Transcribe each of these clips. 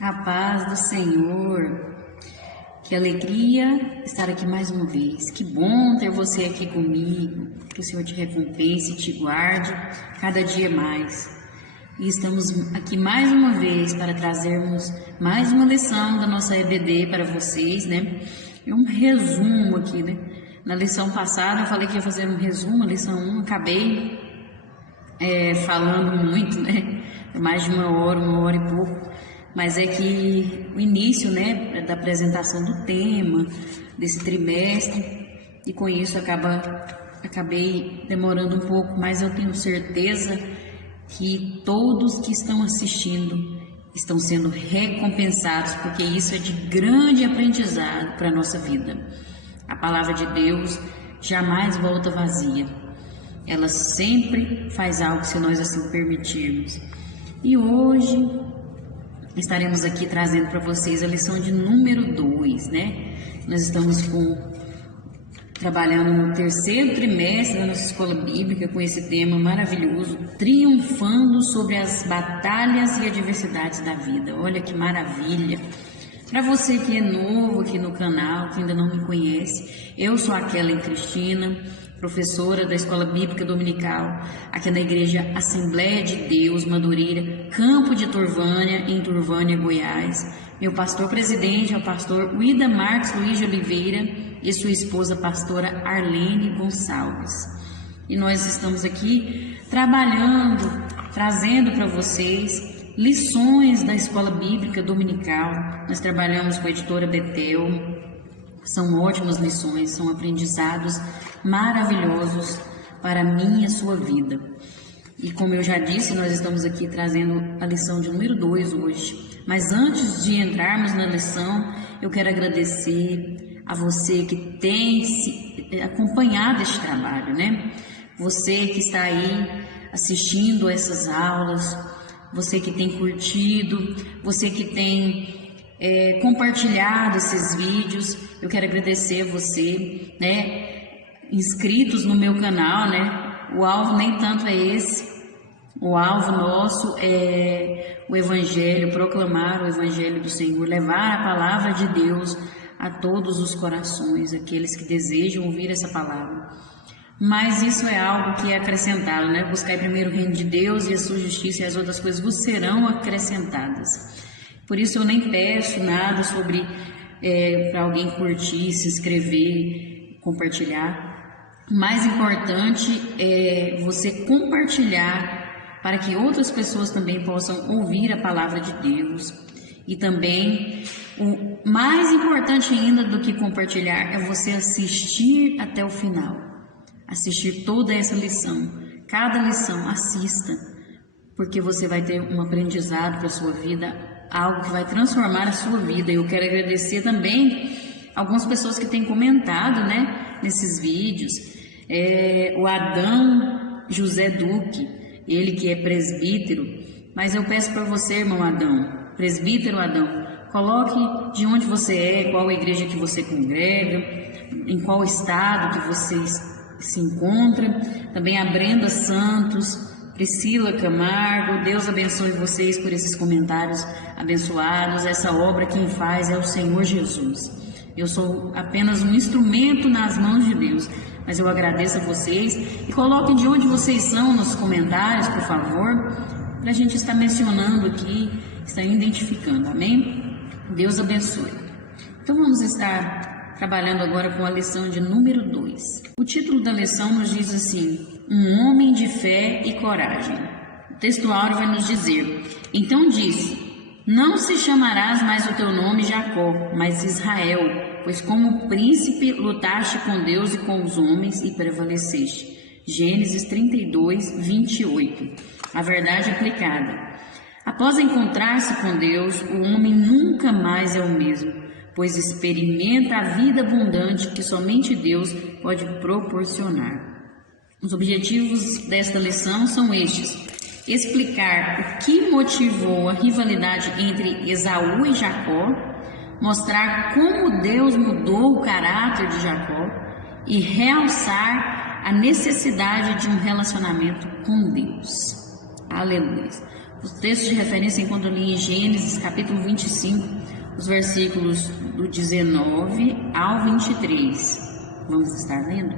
A paz do Senhor, que alegria estar aqui mais uma vez, que bom ter você aqui comigo, que o Senhor te recompense e te guarde cada dia mais. E estamos aqui mais uma vez para trazermos mais uma lição da nossa EBD para vocês, né? É um resumo aqui, né? Na lição passada eu falei que ia fazer um resumo, a lição 1, acabei falando muito, né? Mais de uma hora e pouco. Mas é que o início, né, da apresentação do tema, desse trimestre, e com isso acabei demorando um pouco, mas eu tenho certeza que todos que estão assistindo estão sendo recompensados, porque isso é de grande aprendizado para a nossa vida. A palavra de Deus jamais volta vazia, ela sempre faz algo se nós assim permitirmos. E hoje estaremos aqui trazendo para vocês a lição de número 2, né? Nós estamos trabalhando no terceiro trimestre da nossa escola bíblica com esse tema maravilhoso, triunfando sobre as batalhas e adversidades da vida. Olha que maravilha! Para você que é novo aqui no canal, que ainda não me conhece, eu sou a Kellen Cristina, professora da Escola Bíblica Dominical, aqui na Igreja Assembleia de Deus, Madureira, Campo de Turvânia, em Turvânia, Goiás. Meu pastor presidente é o pastor Uida Marques Luiz de Oliveira e sua esposa, pastora Arlene Gonçalves. E nós estamos aqui trabalhando, trazendo para vocês lições da Escola Bíblica Dominical. Nós trabalhamos com a editora Betel. São ótimas lições, são aprendizados maravilhosos para mim e a sua vida. E como eu já disse, nós estamos aqui trazendo a lição de número 2 hoje. Mas antes de entrarmos na lição, eu quero agradecer a você que tem acompanhado este trabalho, né? Você que está aí assistindo essas aulas, você que tem curtido, você que tem compartilhado esses vídeos. Eu quero agradecer você, né? Inscritos no meu canal, né? O alvo nem tanto é esse. O alvo nosso é o Evangelho, proclamar o Evangelho do Senhor, levar a palavra de Deus a todos os corações, aqueles que desejam ouvir essa palavra. Mas isso é algo que é acrescentado, né? Buscar primeiro o reino de Deus e a sua justiça, e as outras coisas vos serão acrescentadas. Por isso eu nem peço nada sobre para alguém curtir, se inscrever, compartilhar. O mais importante é você compartilhar para que outras pessoas também possam ouvir a palavra de Deus. E também, o mais importante ainda do que compartilhar é você assistir até o final. Assistir toda essa lição. Cada lição, assista, porque você vai ter um aprendizado para a sua vida, algo que vai transformar a sua vida. Eu quero agradecer também algumas pessoas que têm comentado, né, nesses vídeos. O Adão José Duque, ele que é presbítero, mas eu peço para você, irmão Adão, presbítero Adão, coloque de onde você é, qual a igreja que você congrega, em qual estado que você se encontra. Também a Brenda Santos, Priscila Camargo, Deus abençoe vocês por esses comentários abençoados. Essa obra quem faz é o Senhor Jesus. Eu sou apenas um instrumento nas mãos de Deus, mas eu agradeço a vocês. E coloquem de onde vocês são nos comentários, por favor, para a gente estar mencionando aqui, estar identificando, amém? Deus abençoe. Então vamos estar trabalhando agora com a lição de número 2. O título da lição nos diz assim: um homem de fé e coragem. O texto áureo vai nos dizer: então disse, não se chamarás mais o teu nome Jacó, mas Israel, pois como príncipe lutaste com Deus e com os homens e prevaleceste. Gênesis 32, 28. A verdade aplicada. Após encontrar-se com Deus, o homem nunca mais é o mesmo, pois experimenta a vida abundante que somente Deus pode proporcionar. Os objetivos desta lição são estes: explicar o que motivou a rivalidade entre Esaú e Jacó, mostrar como Deus mudou o caráter de Jacó e realçar a necessidade de um relacionamento com Deus. Aleluia. O texto de referência encontra ali em Gênesis, capítulo 25, os versículos do 19 ao 23. Vamos estar lendo?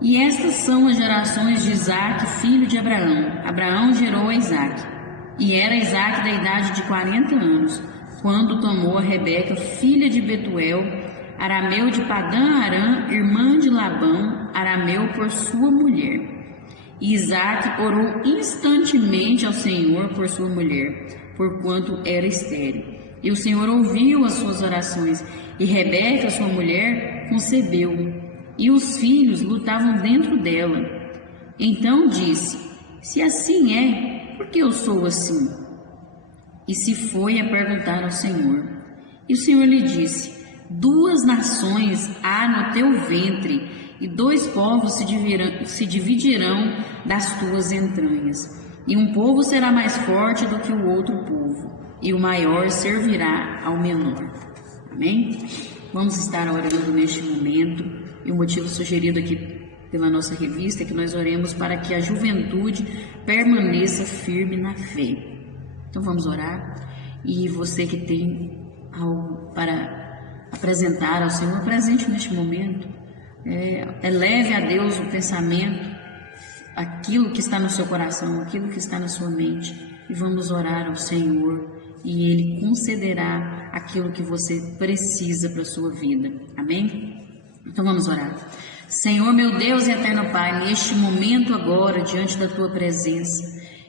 E estas são as gerações de Isaque, filho de Abraão. Abraão gerou a Isaque, e era Isaque da idade de 40 anos, quando tomou a Rebeca, filha de Betuel, arameu de Padã-Arã, irmã de Labão, arameu, por sua mulher. E Isaque orou instantemente ao Senhor por sua mulher, porquanto era estéril. E o Senhor ouviu as suas orações, e Rebeca, sua mulher, concebeu, e os filhos lutavam dentro dela. Então disse: se assim é, por que eu sou assim? E se foi a perguntar ao Senhor. E o Senhor lhe disse: 2 nações há no teu ventre, e 2 povos se dividirão das tuas entranhas. E um povo será mais forte do que o outro povo, e o maior servirá ao menor. Amém? Vamos estar orando neste momento, e o motivo sugerido aqui pela nossa revista é que nós oremos para que a juventude permaneça firme na fé. Então vamos orar, e você que tem algo para apresentar ao Senhor, presente neste momento, eleve a Deus o pensamento, aquilo que está no seu coração, aquilo que está na sua mente, e vamos orar ao Senhor, e Ele concederá aquilo que você precisa para a sua vida. Amém? Então vamos orar. Senhor, meu Deus e eterno Pai, neste momento agora, diante da Tua presença,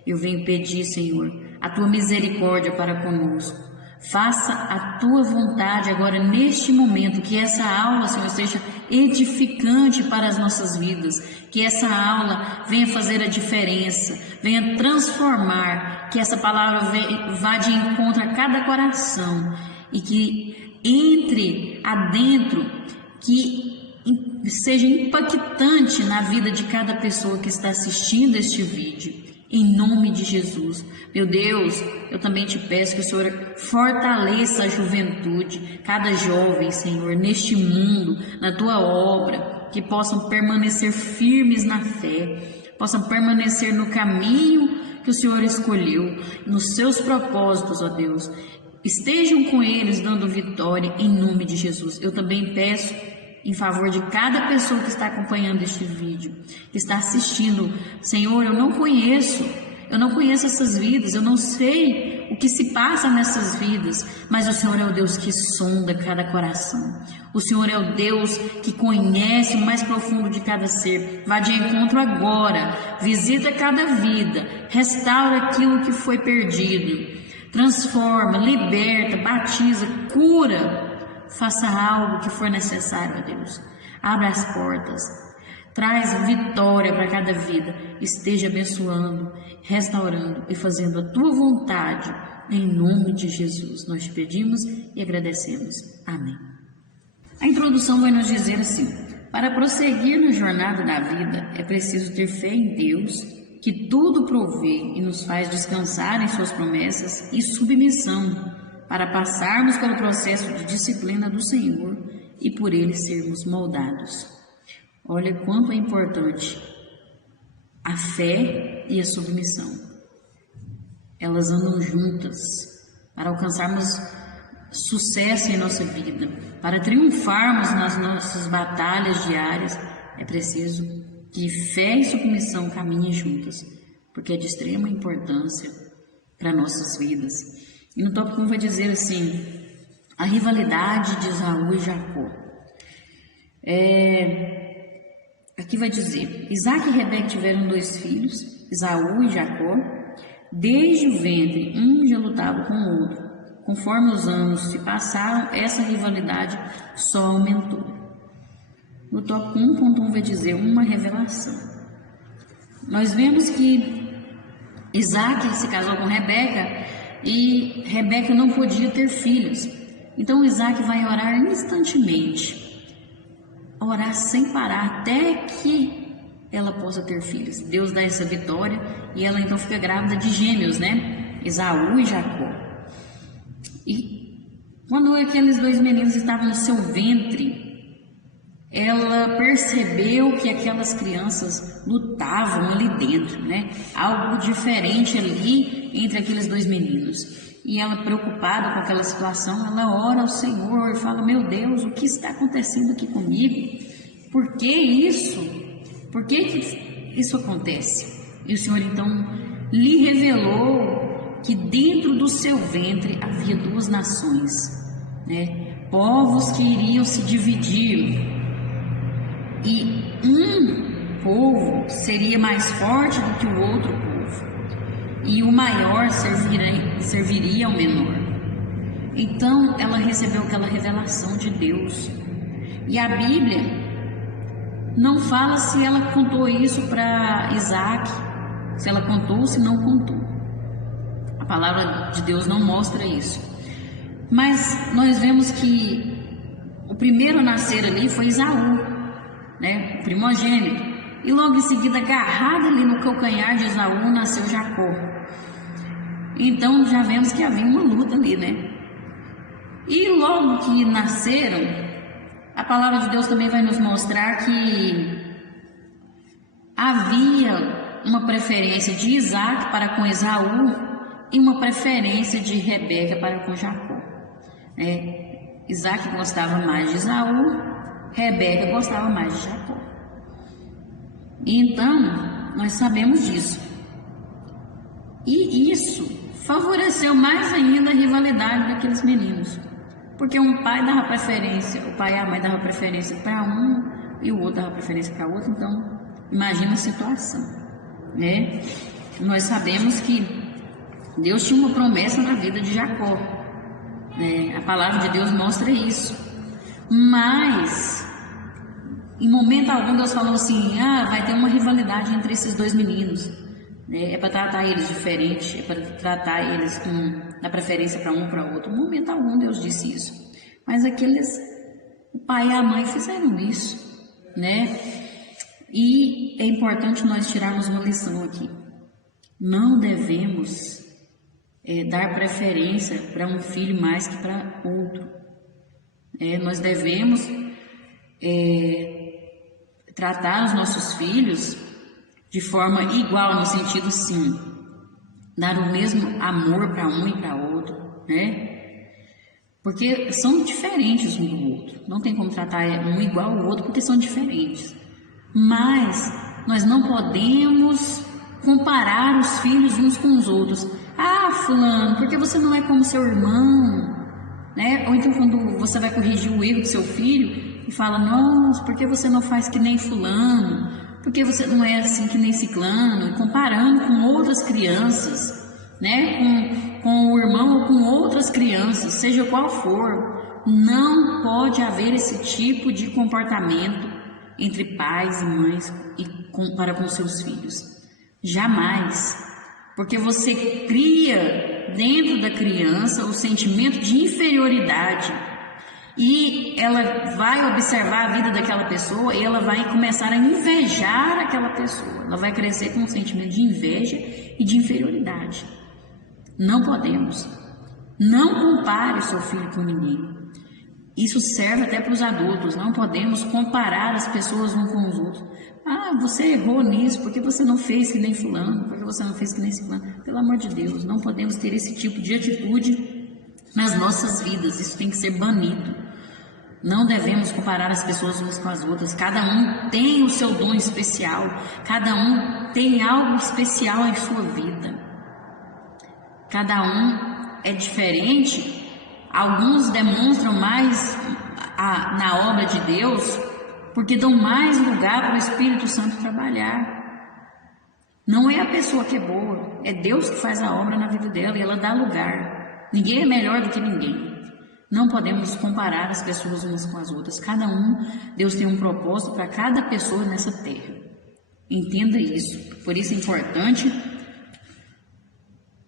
eu venho pedir, Senhor, a Tua misericórdia para conosco. Faça a Tua vontade agora neste momento, que essa aula, Senhor, seja edificante para as nossas vidas, que essa aula venha fazer a diferença, venha transformar, que essa palavra vá de encontro a cada coração e que entre adentro, que seja impactante na vida de cada pessoa que está assistindo este vídeo. Em nome de Jesus. Meu Deus, eu também te peço que o Senhor fortaleça a juventude, cada jovem, Senhor, neste mundo, na Tua obra, que possam permanecer firmes na fé, possam permanecer no caminho que o Senhor escolheu, nos seus propósitos, ó Deus. Estejam com eles dando vitória em nome de Jesus. Eu também peço em favor de cada pessoa que está acompanhando este vídeo, que está assistindo. Senhor, eu não conheço essas vidas, eu não sei o que se passa nessas vidas, mas o Senhor é o Deus que sonda cada coração. O Senhor é o Deus que conhece o mais profundo de cada ser. Vá de encontro agora, visita cada vida, restaura aquilo que foi perdido, transforma, liberta, batiza, cura. Faça algo que for necessário, ó Deus. Abra as portas. Traz vitória para cada vida. Esteja abençoando, restaurando e fazendo a Tua vontade. Em nome de Jesus, nós te pedimos e agradecemos. Amém. A introdução vai nos dizer assim: para prosseguir na jornada da vida, é preciso ter fé em Deus, que tudo provê e nos faz descansar em suas promessas, e submissão, para passarmos pelo processo de disciplina do Senhor e por Ele sermos moldados. Olha quanto é importante a fé e a submissão. Elas andam juntas para alcançarmos sucesso em nossa vida. Para triunfarmos nas nossas batalhas diárias, é preciso que fé e submissão caminhem juntas, porque é de extrema importância para nossas vidas. E no tópico 1 vai dizer assim: a rivalidade de Esaú e Jacó. Aqui vai dizer: Isaque e Rebeca tiveram 2 filhos, Esaú e Jacó. Desde o ventre, um já lutava com o outro. Conforme os anos se passaram, essa rivalidade só aumentou. No tópico 1.1 vai dizer uma revelação. Nós vemos que Isaque se casou com Rebeca, e Rebeca não podia ter filhos. Então Isaque vai orar instantemente, orar sem parar, até que ela possa ter filhos. Deus dá essa vitória, e ela então fica grávida de gêmeos, né? Esaú e Jacó. E quando aqueles 2 meninos estavam no seu ventre, ela percebeu que aquelas crianças lutavam ali dentro, né? Algo diferente ali entre aqueles dois meninos. E ela, preocupada com aquela situação, ela ora ao Senhor e fala: meu Deus, o que está acontecendo aqui comigo? Por que isso? Por que isso acontece? E o Senhor então lhe revelou que dentro do seu ventre havia duas nações, né? Povos que iriam se dividir, e um povo seria mais forte do que o outro povo, e o maior serviria ao menor. Então ela recebeu aquela revelação de Deus, e a Bíblia não fala se ela contou isso para Isaac, se ela contou ou se não contou. A palavra de Deus não mostra isso, mas nós vemos que o primeiro a nascer ali foi Esaú, né, o primogênito, e logo em seguida, agarrado ali no calcanhar de Esaú, nasceu Jacó. Então já vemos que havia uma luta ali, né? E logo que nasceram, a palavra de Deus também vai nos mostrar que havia uma preferência de Isaac para com Esaú e uma preferência de Rebeca para com Jacó. Isaac gostava mais de Esaú, Rebeca gostava mais de Jacó. Então, nós sabemos disso. E isso favoreceu mais ainda a rivalidade daqueles meninos. Porque um pai dava preferência, o pai e a mãe davam preferência para um e o outro dava preferência para outro. Então, imagina a situação, né? Nós sabemos que Deus tinha uma promessa na vida de Jacó, né? A palavra de Deus mostra isso. Mas, em momento algum, Deus falou assim: vai ter uma rivalidade entre esses dois meninos. É para tratar eles diferente, é para tratar eles na preferência para um para outro. Em momento algum Deus disse isso. Mas o pai e a mãe fizeram isso, né? E é importante nós tirarmos uma lição aqui. Não devemos dar preferência para um filho mais que para outro. Nós devemos tratar os nossos filhos de forma igual, no sentido, sim, dar o mesmo amor para um e para outro, né? Porque são diferentes um do outro. Não tem como tratar um igual ao outro, porque são diferentes. Mas nós não podemos comparar os filhos uns com os outros. Fulano, porque você não é como seu irmão, né? Ou então quando você vai corrigir o erro do seu filho e fala: nossa, por que você não faz que nem fulano? Porque você não é assim que nem ciclano? E comparando com outras crianças, né? Com o irmão ou com outras crianças, seja qual for. Não pode haver esse tipo de comportamento entre pais e mães para com seus filhos. Jamais. Porque você cria dentro da criança o sentimento de inferioridade. E ela vai observar a vida daquela pessoa e ela vai começar a invejar aquela pessoa. Ela vai crescer com um sentimento de inveja e de inferioridade. Não podemos. Não compare seu filho com ninguém. Isso serve até para os adultos. Não podemos comparar as pessoas uns com os outros. Você errou nisso, porque você não fez que nem fulano, porque você não fez que nem ciclano. Pelo amor de Deus, não podemos ter esse tipo de atitude nas nossas vidas. Isso tem que ser banido. Não devemos comparar as pessoas umas com as outras. Cada um tem o seu dom especial. Cada um tem algo especial em sua vida. Cada um é diferente. Alguns demonstram mais na obra de Deus porque dão mais lugar para o Espírito Santo trabalhar. Não é a pessoa que é boa, é Deus que faz a obra na vida dela e ela dá lugar. Ninguém é melhor do que ninguém. Não podemos comparar as pessoas umas com as outras. Cada um, Deus tem um propósito para cada pessoa nessa terra. Entenda isso. Por isso é importante.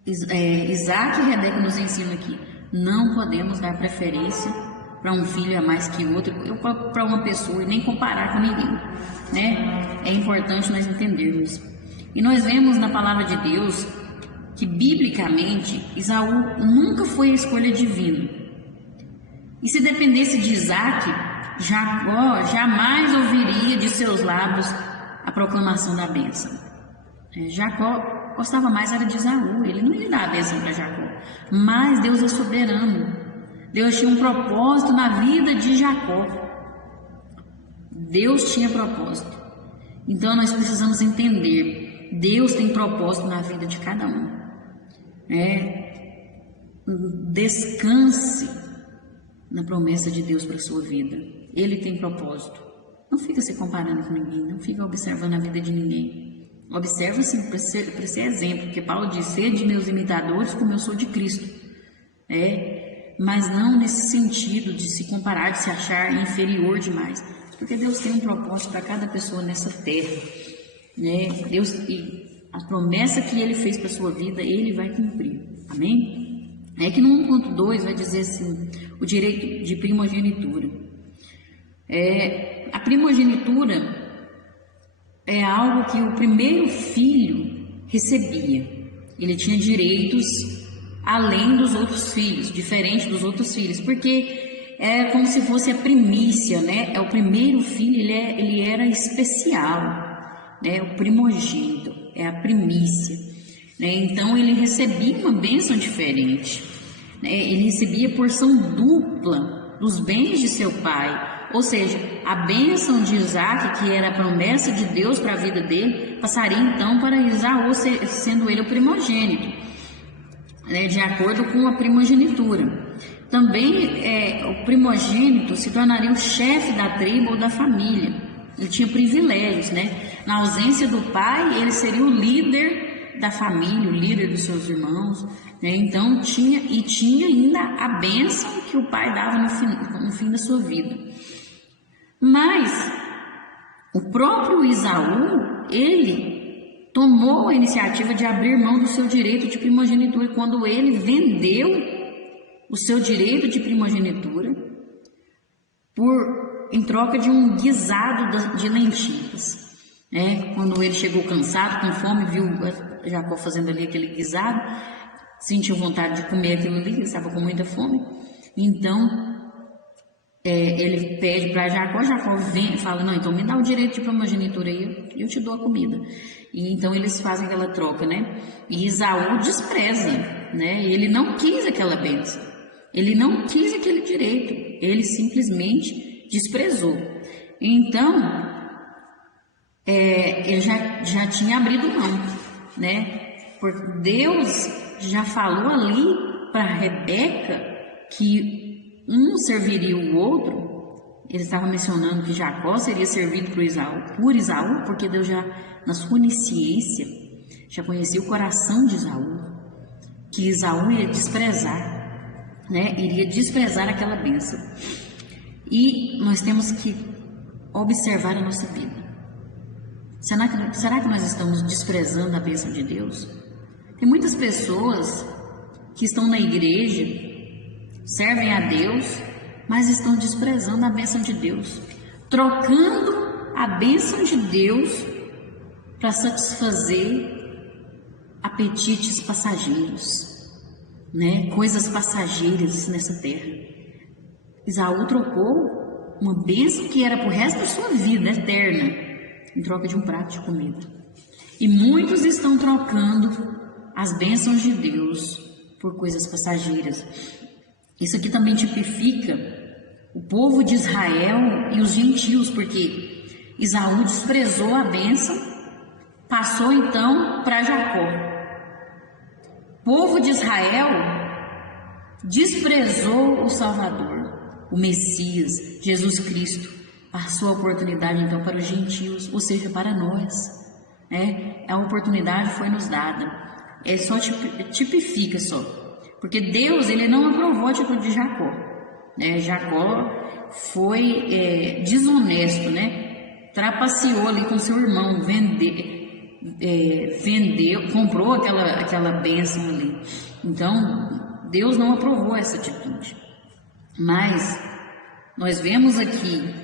Isaac e Rebeca nos ensinam aqui. Não podemos dar preferência para um filho a mais que outro, ou para uma pessoa, e nem comparar com ninguém, né? É importante nós entendermos. E nós vemos na palavra de Deus que, biblicamente, Esaú nunca foi a escolha divina. E se dependesse de Isaac, Jacó jamais ouviria de seus lábios a proclamação da bênção. Jacó gostava mais era de Esaú, ele não ia dar a bênção para Jacó, mas Deus é soberano. Deus tinha um propósito na vida de Jacó. Deus tinha propósito. Então nós precisamos entender, Deus tem propósito na vida de cada um. Descanse na promessa de Deus para a sua vida. Ele tem propósito. Não fica se comparando com ninguém, não fica observando a vida de ninguém. Observa sim para ser exemplo, porque Paulo diz: sede meus imitadores como eu sou de Cristo. Mas não nesse sentido de se comparar, de se achar inferior demais, porque Deus tem um propósito para cada pessoa nessa terra, Deus, e a promessa que Ele fez para a sua vida, Ele vai cumprir, amém? É que no 1.2 vai dizer assim, o direito de primogenitura. A primogenitura é algo que o primeiro filho recebia. Ele tinha direitos além dos outros filhos, diferente dos outros filhos, porque é como se fosse a primícia, É o primeiro filho, ele era especial, O primogênito, é a primícia, Então ele recebia uma bênção diferente, Ele recebia porção dupla dos bens de seu pai. Ou seja, a bênção de Isaac, que era a promessa de Deus para a vida dele, passaria então para Esaú, sendo ele o primogênito, de acordo com a primogenitura. Também o primogênito se tornaria o chefe da tribo ou da família. Ele tinha privilégios, Na ausência do pai, ele seria o líder da família, o líder dos seus irmãos, Então tinha ainda a bênção que o pai dava no fim da sua vida. Mas o próprio Esaú, ele tomou a iniciativa de abrir mão do seu direito de primogenitura quando ele vendeu o seu direito de primogenitura em troca de um guisado de lentilhas. Quando ele chegou cansado, com fome, viu Jacó fazendo ali aquele guisado, sentiu vontade de comer aquilo ali, ele estava com muita fome. Então ele pede para Jacó vem e fala: não, então me dá o direito de primogenitura aí, eu te dou a comida. E então eles fazem aquela troca, E Esaú despreza, Ele não quis aquela bênção, ele não quis aquele direito, ele simplesmente desprezou. Então ele já tinha abrido mão, Porque Deus já falou ali para Rebeca que um serviria o outro. Ele estava mencionando que Jacó seria servido por Esaú, porque Deus já, na sua onisciência, já conhecia o coração de Esaú, que Esaú ia desprezar, iria desprezar aquela bênção. E nós temos que observar a nossa vida. Será que nós estamos desprezando a bênção de Deus? Tem muitas pessoas que estão na igreja, servem a Deus, mas estão desprezando a bênção de Deus, trocando a bênção de Deus para satisfazer apetites passageiros, coisas passageiras nessa terra. Esaú trocou uma bênção que era para o resto da sua vida eterna em troca de um prato de comida. E muitos estão trocando as bênçãos de Deus por coisas passageiras. Isso aqui também tipifica o povo de Israel e os gentios, porque Esaú desprezou a bênção, passou então para Jacó. O povo de Israel desprezou o Salvador, o Messias, Jesus Cristo, passou a oportunidade então para os gentios, ou seja, para nós. A oportunidade foi nos dada. Só tipifica só. Porque Deus, ele não aprovou a atitude de Jacó. Jacó foi desonesto, trapaceou ali com seu irmão, vendeu, comprou aquela bênção ali. Então, Deus não aprovou essa atitude. Mas nós vemos aqui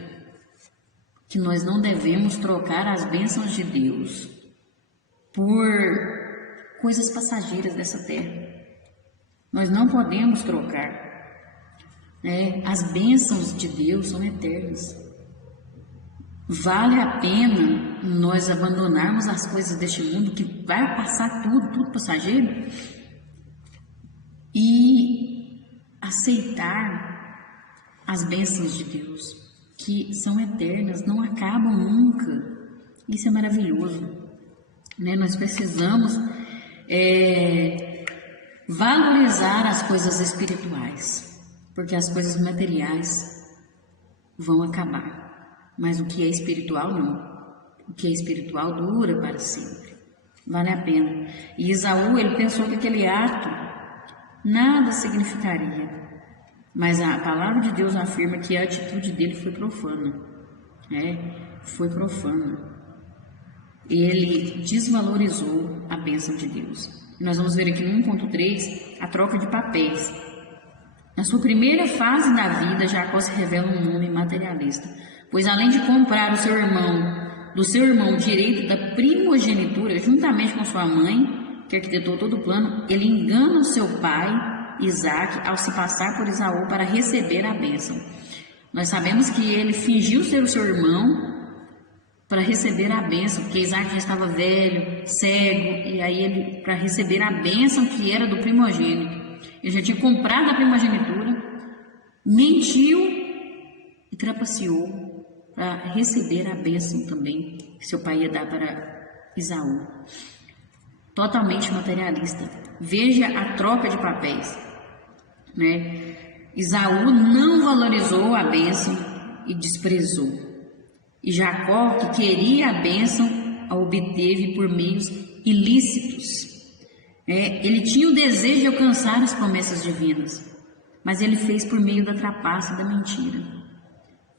que nós não devemos trocar as bênçãos de Deus por coisas passageiras dessa terra. Nós não podemos trocar, As bênçãos de Deus são eternas. Vale a pena nós abandonarmos as coisas deste mundo, que vai passar tudo passageiro, e aceitar as bênçãos de Deus, que são eternas, não acabam nunca. Isso é maravilhoso, Nós precisamos valorizar as coisas espirituais, porque as coisas materiais vão acabar. Mas o que é espiritual, não. O que é espiritual dura para sempre. Vale a pena. E Esaú, ele pensou que aquele ato nada significaria. Mas a palavra de Deus afirma que a atitude dele foi profana. Foi profana. Ele desvalorizou a bênção de Deus. Nós vamos ver aqui no 1.3 a troca de papéis. Na sua primeira fase da vida, Jacó se revela um homem materialista, pois além de comprar do seu irmão direito da primogenitura, juntamente com sua mãe, que arquitetou todo o plano, ele engana o seu pai, Isaac, ao se passar por Esaú para receber a bênção. Nós sabemos que ele fingiu ser o seu irmão para receber a bênção, porque Isaac já estava velho, cego, e aí ele, para receber a bênção que era do primogênito, ele já tinha comprado a primogenitura, mentiu e trapaceou para receber a bênção também que seu pai ia dar para Esaú. Totalmente materialista. Veja a troca de papéis, Esaú não valorizou a bênção e desprezou. E Jacó, que queria a bênção, a obteve por meios ilícitos. Ele tinha o desejo de alcançar as promessas divinas, mas ele fez por meio da trapaça e da mentira.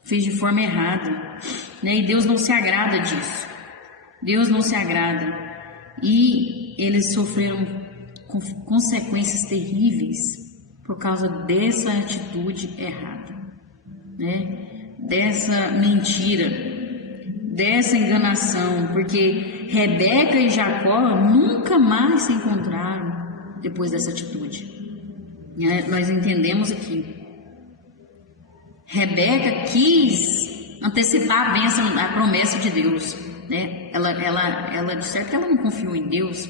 Fez de forma errada, E Deus não se agrada disso. Deus não se agrada. E eles sofreram consequências terríveis por causa dessa atitude errada, Dessa mentira, dessa enganação, porque Rebeca e Jacó nunca mais se encontraram depois dessa atitude. Nós entendemos aqui. Rebeca quis antecipar a bênção, a promessa de Deus, Ela de certo ela não confiou em Deus,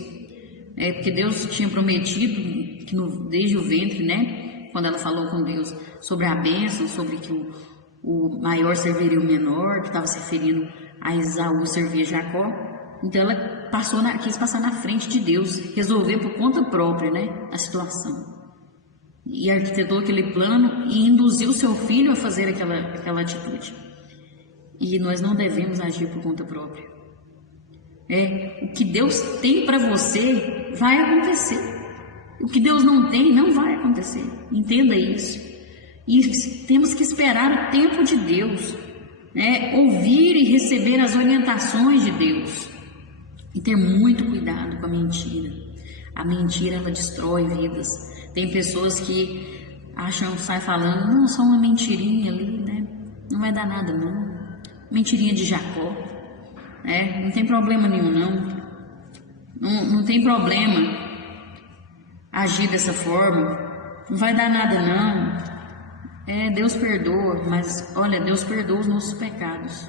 porque Deus tinha prometido que desde o ventre, quando ela falou com Deus sobre a bênção, sobre que o maior serviria o menor, que estava se referindo a Esaú servia Jacó. Então ela quis passar na frente de Deus, resolver por conta própria, a situação. E arquitetou aquele plano e induziu seu filho a fazer aquela atitude. E nós não devemos agir por conta própria. O que Deus tem para você vai acontecer. O que Deus não tem não vai acontecer. Entenda isso. E temos que esperar o tempo de Deus, ouvir e receber as orientações de Deus. E ter muito cuidado com a mentira. A mentira, ela destrói vidas. Tem pessoas que saem falando, não, só uma mentirinha ali, não vai dar nada não. Mentirinha de Jacó, não tem problema nenhum não tem problema agir dessa forma, não vai dar nada não. Deus perdoa, mas olha, Deus perdoa os nossos pecados,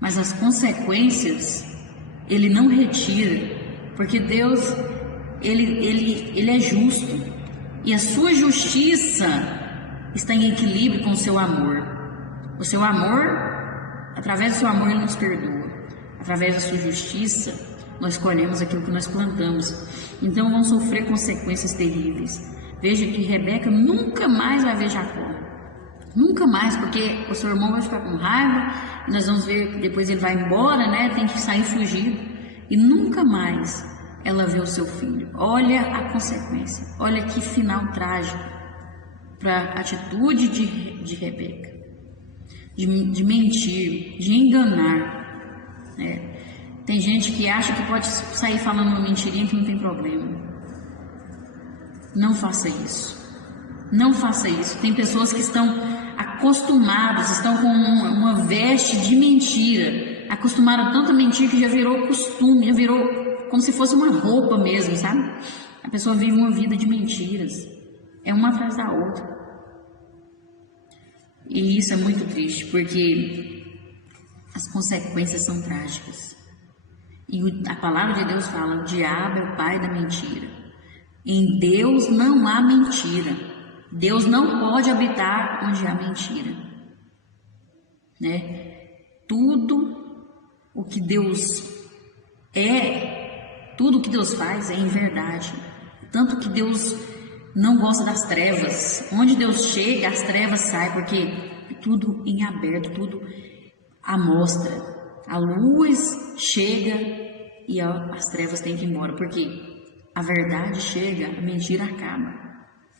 mas as consequências Ele não retira, porque Deus ele é justo. E a sua justiça está em equilíbrio com o seu amor. O seu amor, através do seu amor, Ele nos perdoa. Através da sua justiça, nós colhemos aquilo que nós plantamos. Então vão sofrer consequências terríveis. Veja que Rebeca nunca mais vai ver Jacó. Nunca mais, porque o seu irmão vai ficar com raiva. Nós vamos ver que depois ele vai embora, tem que sair fugido. E nunca mais ela vê o seu filho. Olha a consequência. Olha que final trágico para a atitude de Rebeca. De mentir, de enganar. Tem gente que acha que pode sair falando uma mentirinha que não tem problema. Não faça isso. Não faça isso. Tem pessoas que estão acostumadas, estão com uma veste de mentira. Acostumaram tanto a mentir que já virou costume, já virou como se fosse uma roupa mesmo, sabe? A pessoa vive uma vida de mentiras. Uma atrás da outra. E isso é muito triste, porque as consequências são trágicas. E a palavra de Deus fala: o diabo é o pai da mentira. Em Deus não há mentira. Deus não pode habitar onde há mentira, né? Tudo o que Deus é, tudo o que Deus faz é em verdade. Tanto que Deus não gosta das trevas. Onde Deus chega, as trevas saem, porque é tudo em aberto, tudo à mostra. A luz chega e as trevas têm que ir embora, porque a verdade chega, a mentira acaba,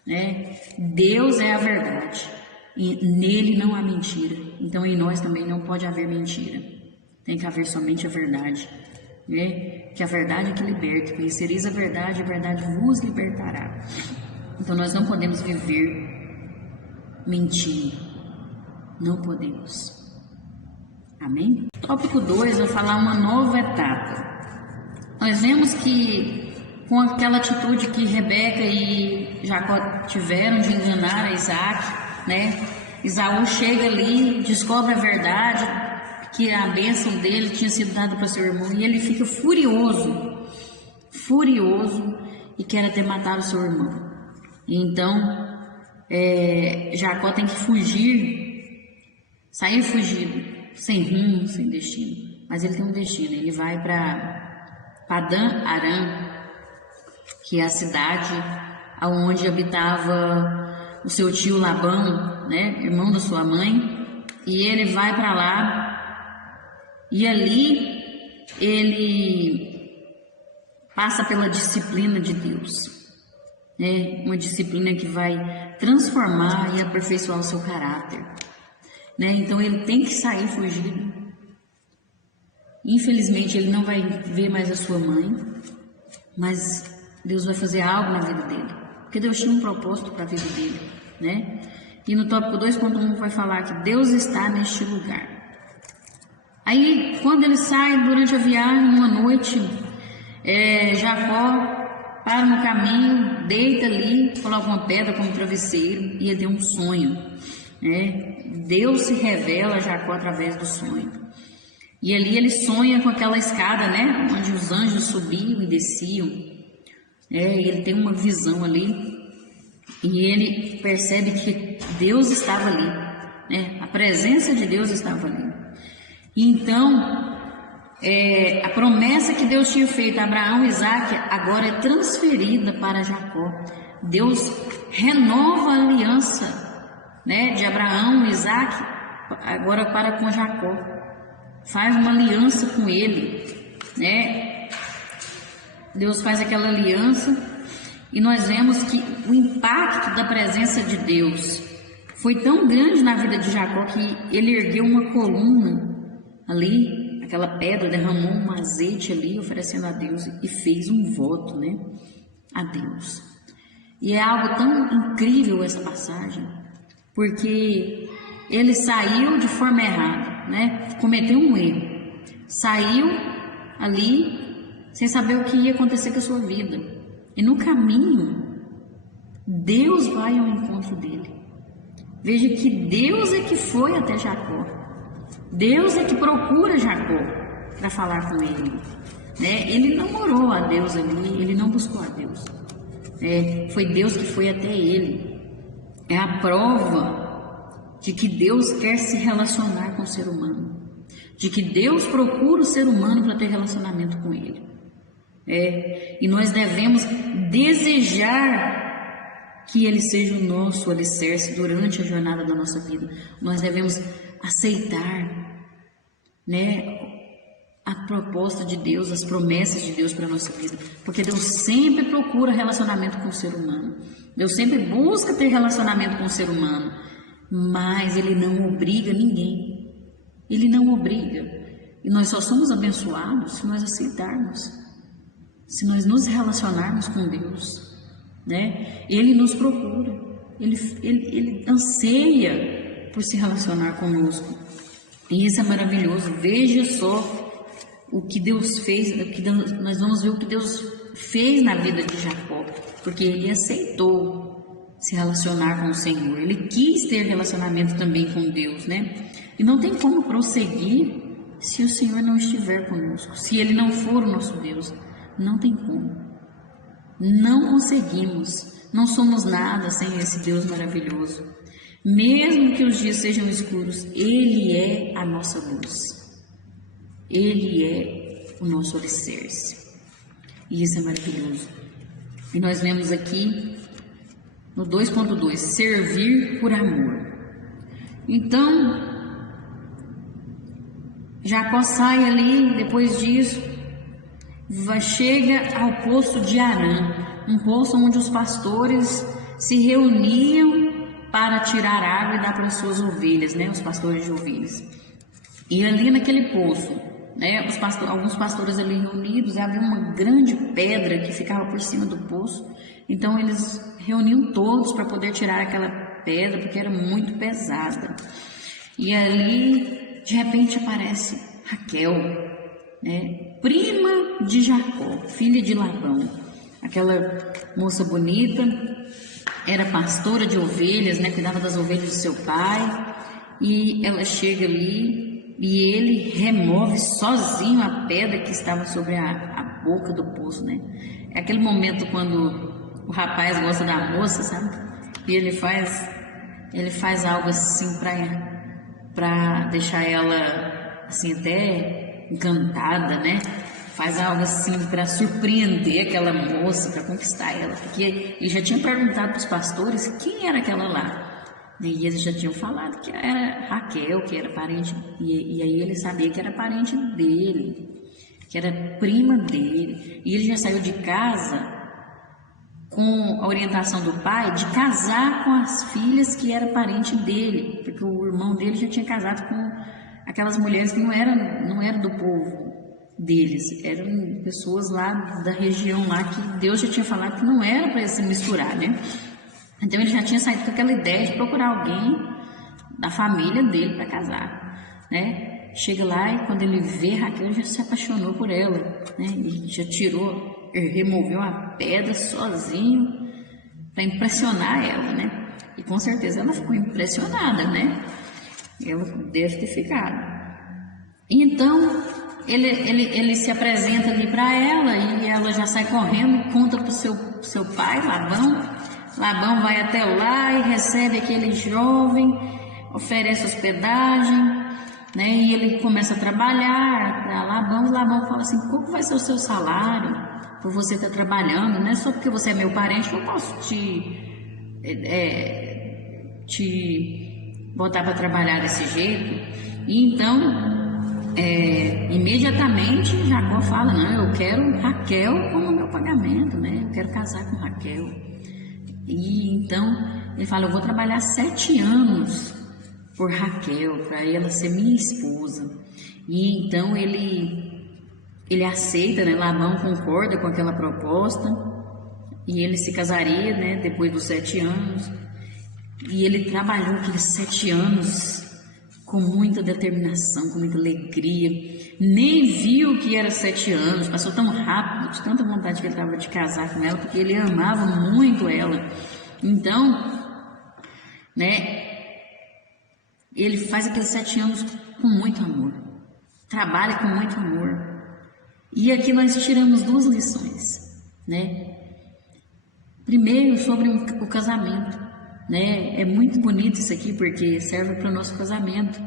né? Deus é a verdade e nele não há mentira. Então em nós também não pode haver mentira. Tem que haver somente a verdade, né? Que a verdade é que liberta. Conhecereis a verdade vos libertará. Então nós não podemos viver mentindo. Não podemos. Amém? Tópico 2 vai falar uma nova etapa. Nós vemos que com aquela atitude que Rebeca e Jacó tiveram de enganar a Isaac, né? Esaú chega ali, descobre a verdade, que a bênção dele tinha sido dada para seu irmão, e ele fica furioso e quer até matar o seu irmão. Então Jacó tem que fugir, sair fugido, sem rumo, sem destino. Mas ele tem um destino, ele vai para Padã Arã, que é a cidade onde habitava o seu tio Labão, né, irmão da sua mãe, e ele vai para lá, e ali ele passa pela disciplina de Deus, né, uma disciplina que vai transformar e aperfeiçoar o seu caráter, né, então ele tem que sair fugido. Infelizmente ele não vai ver mais a sua mãe, mas Deus vai fazer algo na vida dele, porque Deus tinha um propósito para a vida dele, né? E no tópico 2.1 vai falar que Deus está neste lugar. Aí, quando ele sai durante a viagem, uma noite, Jacó para no caminho, deita ali, coloca uma pedra como travesseiro, e ele tem um sonho, né? Deus se revela a Jacó através do sonho. E ali ele sonha com aquela escada, né? Onde os anjos subiam e desciam. E ele tem uma visão ali, e ele percebe que Deus estava ali, né? A presença de Deus estava ali. E então, a promessa que Deus tinha feito a Abraão e Isaac agora é transferida para Jacó. Deus renova a aliança, né, de Abraão e Isaac agora para com Jacó. Faz uma aliança com ele, né? Deus faz aquela aliança e nós vemos que o impacto da presença de Deus foi tão grande na vida de Jacó que ele ergueu uma coluna ali, aquela pedra, derramou um azeite ali oferecendo a Deus e fez um voto, né, a Deus. E é algo tão incrível essa passagem, porque ele saiu de forma errada, né? Cometeu um erro, saiu ali sem saber o que ia acontecer com a sua vida, e no caminho Deus vai ao encontro dele. Veja que Deus é que foi até Jacó, Deus é que procura Jacó para falar com ele, né? Ele não orou a Deus ali, ele não buscou a Deus, foi Deus que foi até ele. É a prova de que Deus quer se relacionar com o ser humano, de que Deus procura o ser humano para ter relacionamento com ele. E nós devemos desejar que ele seja o nosso alicerce durante a jornada da nossa vida. Nós devemos aceitar, né, a proposta de Deus, as promessas de Deus para a nossa vida, porque Deus sempre procura relacionamento com o ser humano. Deus sempre busca ter relacionamento com o ser humano, mas Ele não obriga ninguém. Ele não obriga. E nós só somos abençoados se nós aceitarmos, se nós nos relacionarmos com Deus, né? Ele nos procura, Ele anseia por se relacionar conosco. E isso é maravilhoso. Veja só o que Deus fez, nós vamos ver o que Deus fez na vida de Jacó, porque ele aceitou se relacionar com o Senhor. Ele quis ter relacionamento também com Deus, né? E não tem como prosseguir se o Senhor não estiver conosco, se Ele não for o nosso Deus. Não tem como. Não conseguimos. Não somos nada sem esse Deus maravilhoso. Mesmo que os dias sejam escuros, Ele é a nossa luz. Ele é o nosso alicerce. E isso é maravilhoso. E nós vemos aqui no 2.2, servir por amor. Então, Jacó sai ali, depois disso, chega ao poço de Harã, um poço onde os pastores se reuniam para tirar água e dar para as suas ovelhas, né, os pastores de ovelhas. E ali naquele poço, né, alguns pastores ali reunidos, havia uma grande pedra que ficava por cima do poço. Então eles reuniam todos para poder tirar aquela pedra, porque era muito pesada. E ali, de repente, aparece Raquel, né, prima de Jacó, filha de Labão. Aquela moça bonita, era pastora de ovelhas, né, cuidava das ovelhas do seu pai. E ela chega ali e ele remove sozinho a pedra que estava sobre a boca do poço, né? É aquele momento quando o rapaz gosta da moça, sabe? E ele faz algo assim para deixar ela assim até encantada, né? Faz algo assim para surpreender aquela moça, para conquistar ela, porque ele já tinha perguntado para os pastores quem era aquela lá. E eles já tinham falado que era Raquel, que era parente, e aí ele sabia que era parente dele, que era prima dele. E ele já saiu de casa com a orientação do pai de casar com as filhas que era parente dele, porque o irmão dele já tinha casado com aquelas mulheres que não eram do povo deles, eram pessoas lá da região lá que Deus já tinha falado que não era para se misturar, né? Então ele já tinha saído com aquela ideia de procurar alguém da família dele para casar, né? Chega lá e quando ele vê Raquel, ele já se apaixonou por ela, né? Ele já removeu a pedra sozinho para impressionar ela, né? E com certeza ela ficou impressionada, né? Ela deve ter ficado. Então ele se apresenta ali para ela e ela já sai correndo, conta para o seu pai, Labão. Labão vai até lá e recebe aquele jovem, oferece hospedagem, né? E ele começa a trabalhar para Labão. E Labão fala assim: qual vai ser o seu salário por você estar trabalhando? Não é só porque você é meu parente que eu posso te botar para trabalhar desse jeito. E então, imediatamente Jacó fala: não, eu quero Raquel como meu pagamento, né? Eu quero casar com Raquel. E então ele fala: eu vou trabalhar 7 anos por Raquel, para ela ser minha esposa. E então ele aceita, né? Labão concorda com aquela proposta e ele se casaria, né? Depois dos 7 anos. E ele trabalhou aqueles 7 anos com muita determinação, com muita alegria. Nem viu que era 7 anos, passou tão rápido, de tanta vontade que ele estava de casar com ela, porque ele amava muito ela. Então, né, ele faz aqueles 7 anos com muito amor, trabalha com muito amor. E aqui nós tiramos 2 lições, né? Primeiro, sobre o casamento, né? É muito bonito isso aqui porque serve para o nosso casamento.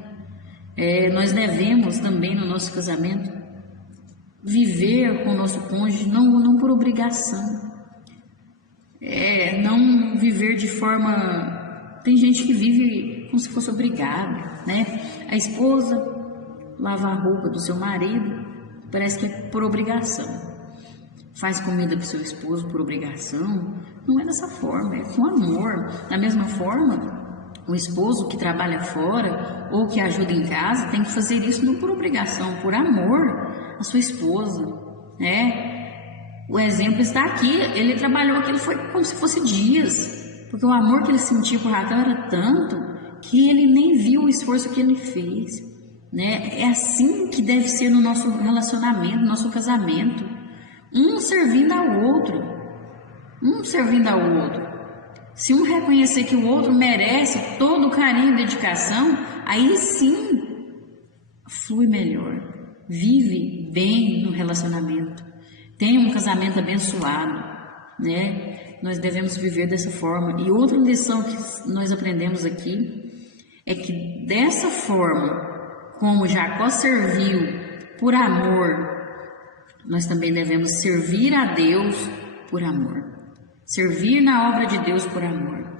Nós devemos também no nosso casamento viver com o nosso cônjuge não por obrigação, não viver de forma... Tem gente que vive como se fosse obrigada, né? A esposa lava a roupa do seu marido, parece que é por obrigação. Faz comida para o seu esposo por obrigação. Não é dessa forma, é com amor. Da mesma forma, o esposo que trabalha fora ou que ajuda em casa tem que fazer isso não por obrigação, por amor à sua esposa, né? O exemplo está aqui. Ele trabalhou aquilo, foi como se fosse dias, porque o amor que ele sentia por Raquel era tanto que ele nem viu o esforço que ele fez, né? É assim que deve ser no nosso relacionamento, no nosso casamento. Um servindo ao outro. Se um reconhecer que o outro merece todo o carinho e dedicação, aí sim flui melhor, vive bem no relacionamento, tem um casamento abençoado, né? Nós devemos viver dessa forma. E outra lição que nós aprendemos aqui é que dessa forma, como Jacó serviu por amor, nós também devemos servir a Deus por amor. Servir na obra de Deus por amor,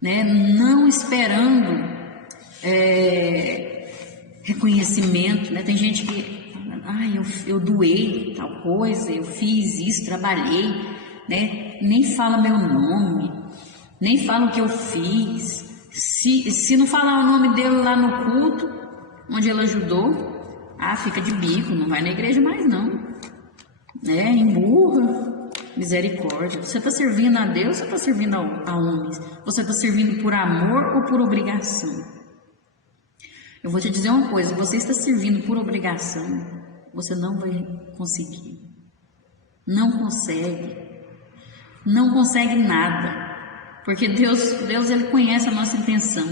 né? Não esperando reconhecimento, né? Tem gente que, eu doei tal coisa, eu fiz isso, trabalhei, né? Nem fala meu nome, nem fala o que eu fiz. Se não falar o nome dele lá no culto, onde ele ajudou, fica de bico, não vai na igreja mais não, né? Emburra. Misericórdia. Você está servindo a Deus ou está servindo a homens? Você está servindo por amor ou por obrigação? Eu vou te dizer uma coisa: se você está servindo por obrigação, você não vai conseguir. Não consegue. Não consegue nada. Porque Deus ele conhece a nossa intenção,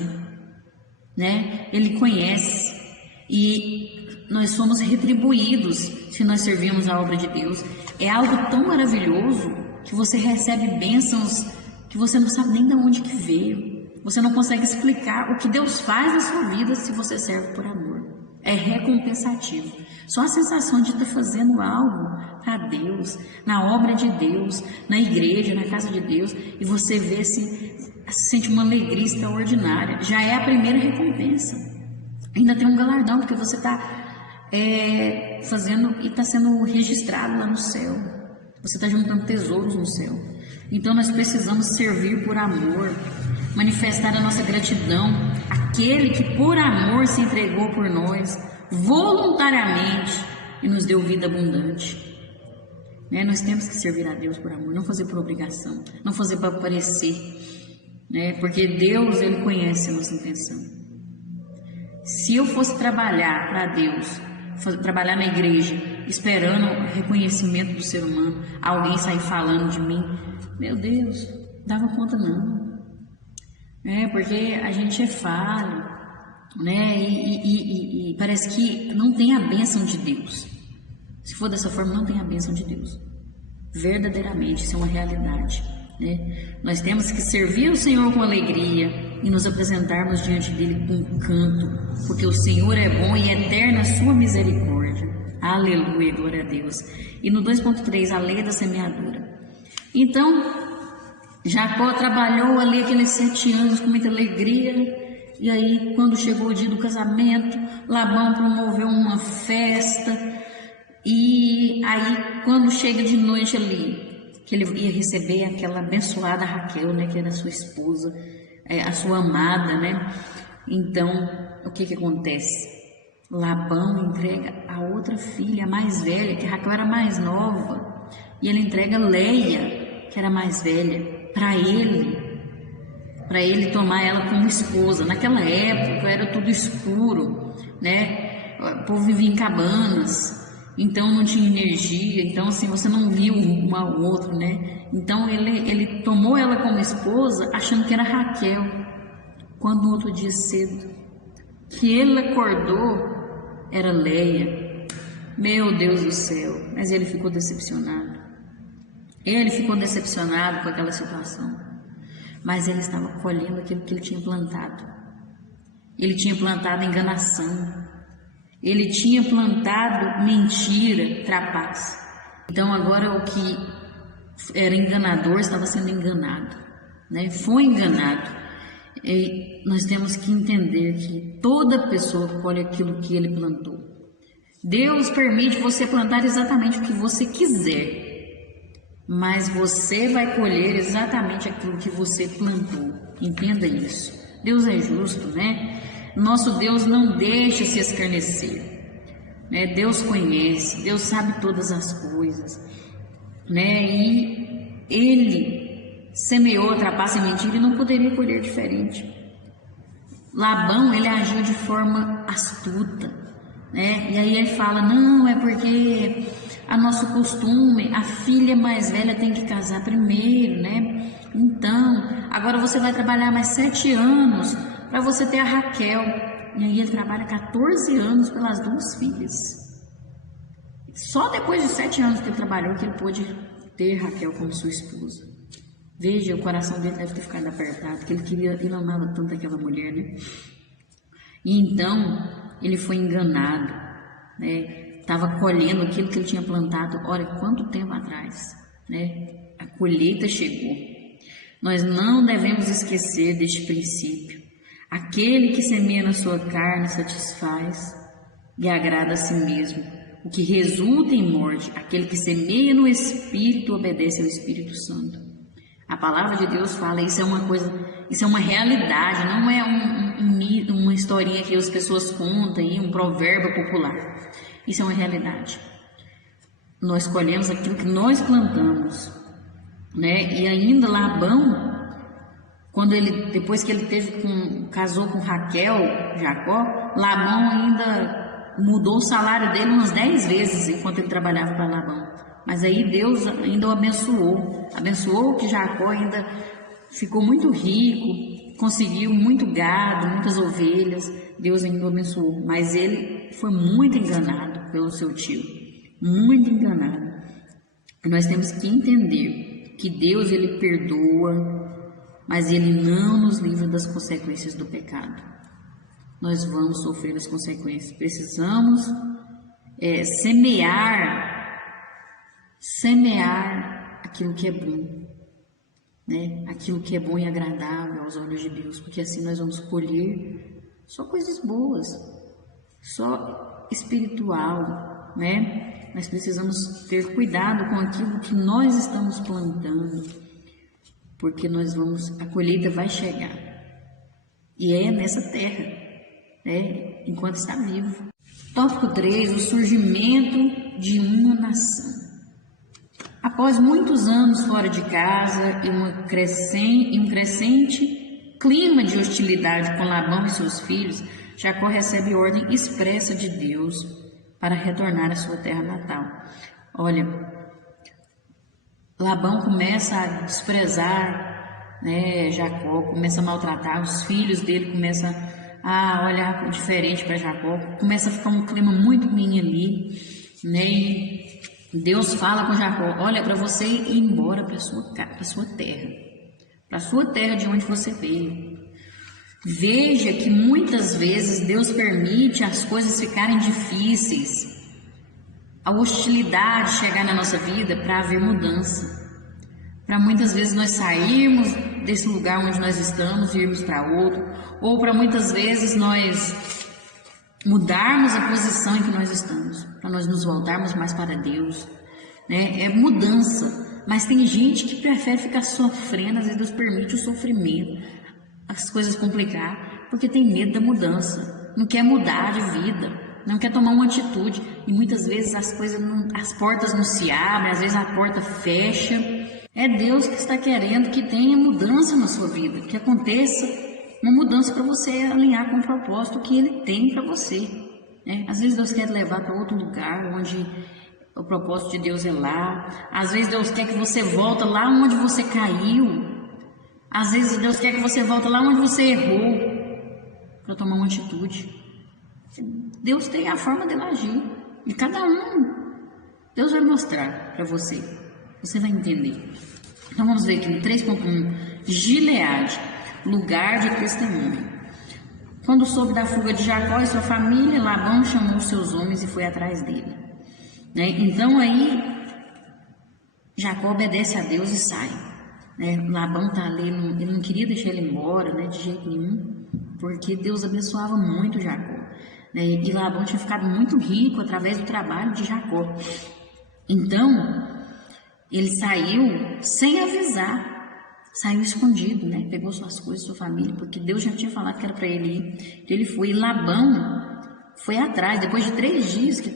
né? Ele conhece. E nós somos retribuídos se nós servimos a obra de Deus. É algo tão maravilhoso que você recebe bênçãos que você não sabe nem de onde que veio. Você não consegue explicar o que Deus faz na sua vida se você serve por amor. É recompensativo. Só a sensação de estar fazendo algo para Deus, na obra de Deus, na igreja, na casa de Deus, e você vê se sente uma alegria extraordinária. Já é a primeira recompensa. Ainda tem um galardão, porque você está fazendo e está sendo registrado lá no céu. Você está juntando tesouros no céu. Então nós precisamos servir por amor, manifestar a nossa gratidão àquele que por amor se entregou por nós voluntariamente e nos deu vida abundante, né? Nós temos que servir a Deus por amor, não fazer por obrigação, não fazer para aparecer, né? Porque Deus, ele conhece a nossa intenção. Se eu fosse trabalhar para Deus, trabalhar na igreja, esperando reconhecimento do ser humano, alguém sair falando de mim, meu Deus, dava conta não. Porque a gente é falho, né? E parece que não tem a bênção de Deus. Se for dessa forma, não tem a bênção de Deus. Verdadeiramente, isso é uma realidade, né? Nós temos que servir o Senhor com alegria e nos apresentarmos diante dele com canto, porque o Senhor é bom e eterna a sua misericórdia. Aleluia, glória a Deus. E no 2.3, a lei da semeadura. Então, Jacó trabalhou ali aqueles 7 anos com muita alegria, e aí quando chegou o dia do casamento, Labão promoveu uma festa, e aí quando chega de noite ali, que ele ia receber aquela abençoada Raquel, né, que era sua esposa, a sua amada, né? Então, o que acontece? Labão entrega a outra filha, a mais velha, que Raquel era mais nova, e ele entrega Leia, que era mais velha, para ele tomar ela como esposa. Naquela época era tudo escuro, né? O povo vivia em cabanas, então não tinha energia, então assim, você não viu um ao outro, né? Então ele tomou ela como esposa, achando que era Raquel, quando no outro dia cedo, que ele acordou, era Leia. Meu Deus do céu, mas ele ficou decepcionado. Ele ficou decepcionado com aquela situação, mas ele estava colhendo aquilo que ele tinha plantado. Ele tinha plantado enganação, ele tinha plantado mentira, trapaça. Então agora o que era enganador estava sendo enganado, né? Foi enganado. E nós temos que entender que toda pessoa colhe aquilo que ele plantou. Deus permite você plantar exatamente o que você quiser, mas você vai colher exatamente aquilo que você plantou. Entenda isso. Deus é justo, né? Nosso Deus não deixa se escarnecer, né? Deus conhece, Deus sabe todas as coisas, né? E ele semeou trapaça e mentira e não poderia colher diferente. Labão, ele agiu de forma astuta, né? E aí ele fala, não, é porque a nosso costume, a filha mais velha tem que casar primeiro, né? Então, agora você vai trabalhar mais 7 anos para você ter a Raquel. E aí ele trabalha 14 anos pelas 2 filhas. Só depois de 7 anos que ele trabalhou que ele pôde ter Raquel como sua esposa. Veja, o coração dele deve ter ficado apertado, porque ele amava tanto aquela mulher, né? E então, ele foi enganado, né? Estava colhendo aquilo que ele tinha plantado, olha, quanto tempo atrás, né? A colheita chegou. Nós não devemos esquecer deste princípio. Aquele que semeia na sua carne satisfaz e agrada a si mesmo. O que resulta em morte, aquele que semeia no Espírito obedece ao Espírito Santo. A palavra de Deus fala, isso é uma coisa, isso é uma realidade, não é uma historinha que as pessoas contam, um provérbio popular. Isso é uma realidade. Nós colhemos aquilo que nós plantamos, né? E ainda Labão, depois que ele casou com Raquel, Jacó, Labão ainda mudou o salário dele umas 10 vezes enquanto ele trabalhava para Labão. Mas aí Deus ainda o abençoou que Jacó ainda ficou muito rico, conseguiu muito gado, muitas ovelhas, Deus ainda o abençoou. Mas ele foi muito enganado pelo seu tio, muito enganado. E nós temos que entender que Deus, ele perdoa, mas ele não nos livra das consequências do pecado. Nós vamos sofrer as consequências. Precisamos semear aquilo que é bom, né? Aquilo que é bom e agradável aos olhos de Deus, porque assim nós vamos colher só coisas boas, só espiritual, né? Nós precisamos ter cuidado com aquilo que nós estamos plantando, porque a colheita vai chegar, e é nessa terra, né? Enquanto está vivo. Tópico 3, o surgimento de uma nação. Após muitos anos fora de casa e um crescente clima de hostilidade com Labão e seus filhos, Jacó recebe ordem expressa de Deus para retornar à sua terra natal. Olha, Labão começa a desprezar, né, Jacó, começa a maltratar, os filhos dele começam a olhar diferente para Jacó, começa a ficar um clima muito ruim ali, né? E Deus fala com Jacó, olha, para você ir embora para sua terra de onde você veio. Veja que muitas vezes Deus permite as coisas ficarem difíceis, a hostilidade chegar na nossa vida para haver mudança. Para muitas vezes nós sairmos desse lugar onde nós estamos e irmos para outro, ou para muitas vezes nós mudarmos a posição em que nós estamos, para nós nos voltarmos mais para Deus, né? É mudança, mas tem gente que prefere ficar sofrendo, às vezes Deus permite o sofrimento, as coisas complicar, porque tem medo da mudança, não quer mudar de vida, não quer tomar uma atitude, e muitas vezes as portas não se abrem, às vezes a porta fecha. É Deus que está querendo que tenha mudança na sua vida, que aconteça uma mudança para você alinhar com o propósito que Ele tem para você, né? Às vezes Deus quer te levar para outro lugar onde o propósito de Deus é lá. Às vezes Deus quer que você volte lá onde você caiu. Às vezes Deus quer que você volte lá onde você errou para tomar uma atitude. Deus tem a forma dele agir, e cada um Deus vai mostrar para você. Você vai entender. Então vamos ver aqui no 3.1, Gileade, lugar de testemunho. Quando soube da fuga de Jacó e sua família, Labão chamou seus homens e foi atrás dele, né? Então aí Jacó obedece a Deus e sai, né? Labão está ali, ele não queria deixar ele embora, né, de jeito nenhum, porque Deus abençoava muito Jacó, né? E Labão tinha ficado muito rico através do trabalho de Jacó. Então ele saiu sem avisar, saiu escondido, né? Pegou suas coisas, sua família, porque Deus já tinha falado que era para ele ir. Então ele foi, e Labão foi atrás, depois de 3 dias que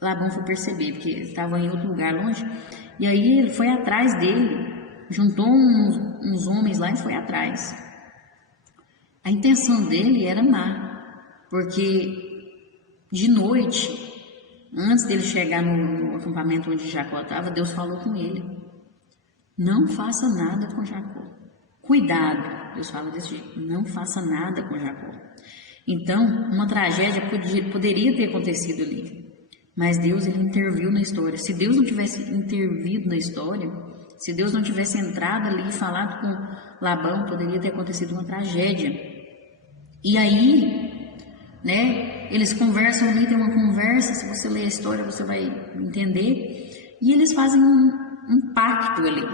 Labão foi perceber, porque ele estava em outro lugar longe, e aí ele foi atrás dele, juntou uns homens lá e foi atrás. A intenção dele era má, porque de noite, antes dele chegar no acampamento onde Jacó estava, Deus falou com ele. Não faça nada com Jacó. Cuidado, Deus fala desse jeito, não faça nada com Jacó. Então, uma tragédia poderia ter acontecido ali, mas Deus ele interviu na história. Se Deus não tivesse intervido na história, se Deus não tivesse entrado ali e falado com Labão, poderia ter acontecido uma tragédia. E aí, né, eles conversam ali, tem uma conversa, se você ler a história você vai entender, e eles fazem um pacto ali,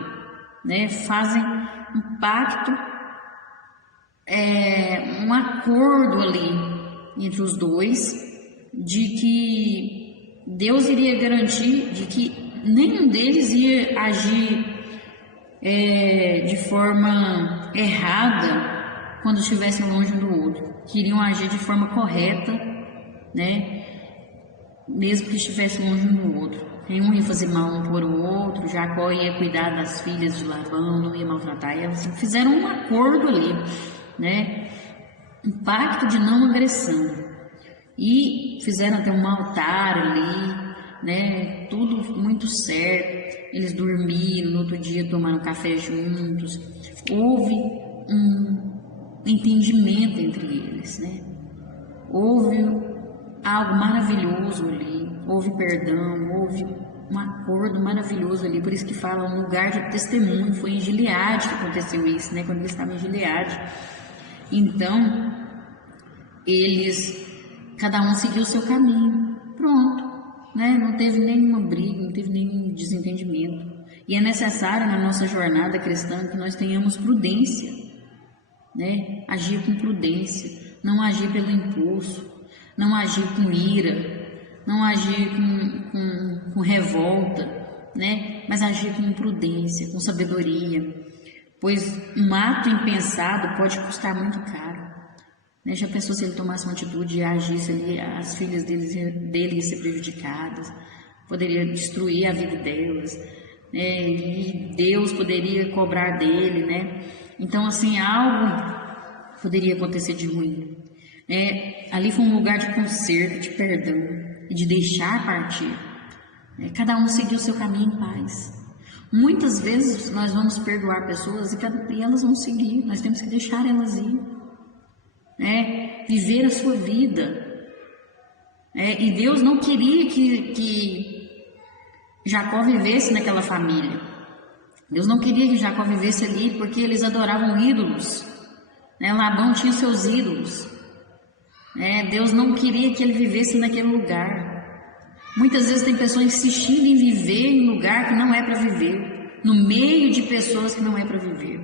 né, fazem um pacto, um acordo ali entre os dois, de que Deus iria garantir de que nenhum deles ia agir de forma errada quando estivessem longe um do outro, que iriam agir de forma correta, né, mesmo que estivessem longe um do outro. Nenhum ia fazer mal um por o outro, Jacó ia cuidar das filhas de Labão, não ia maltratar elas. Fizeram um acordo ali, né, um pacto de não agressão. E fizeram até um altar ali, né, tudo muito certo. Eles dormiram, no outro dia tomaram café juntos. Houve um entendimento entre eles, né? Houve algo maravilhoso ali, houve perdão, houve um acordo maravilhoso ali. Por isso que fala um lugar de testemunho. Foi em Gileade que aconteceu isso, né? Quando eles estavam em Gileade. Então, cada um seguiu o seu caminho. Pronto, né? Não teve nenhuma briga, não teve nenhum desentendimento. E é necessário na nossa jornada cristã que nós tenhamos prudência, né? Agir com prudência, não agir pelo impulso, não agir com ira, não agir com revolta, né? Mas agir com prudência, com sabedoria, pois um ato impensado pode custar muito caro. Né? Já pensou se ele tomasse uma atitude e agisse ali, as filhas dele iam ser prejudicadas, poderia destruir a vida delas, né? E Deus poderia cobrar dele, né? Então, assim, algo poderia acontecer de ruim. Ali foi um lugar de conserto, de perdão e de deixar partir. Cada um seguiu o seu caminho em paz. Muitas vezes nós vamos perdoar pessoas e elas vão seguir, nós temos que deixar elas ir. Viver a sua vida. E Deus não queria que Jacó vivesse naquela família. Deus não queria que Jacó vivesse ali porque eles adoravam ídolos. Labão tinha seus ídolos. Deus não queria que ele vivesse naquele lugar. Muitas vezes tem pessoas insistindo em viver em um lugar que não é para viver, no meio de pessoas que não é para viver.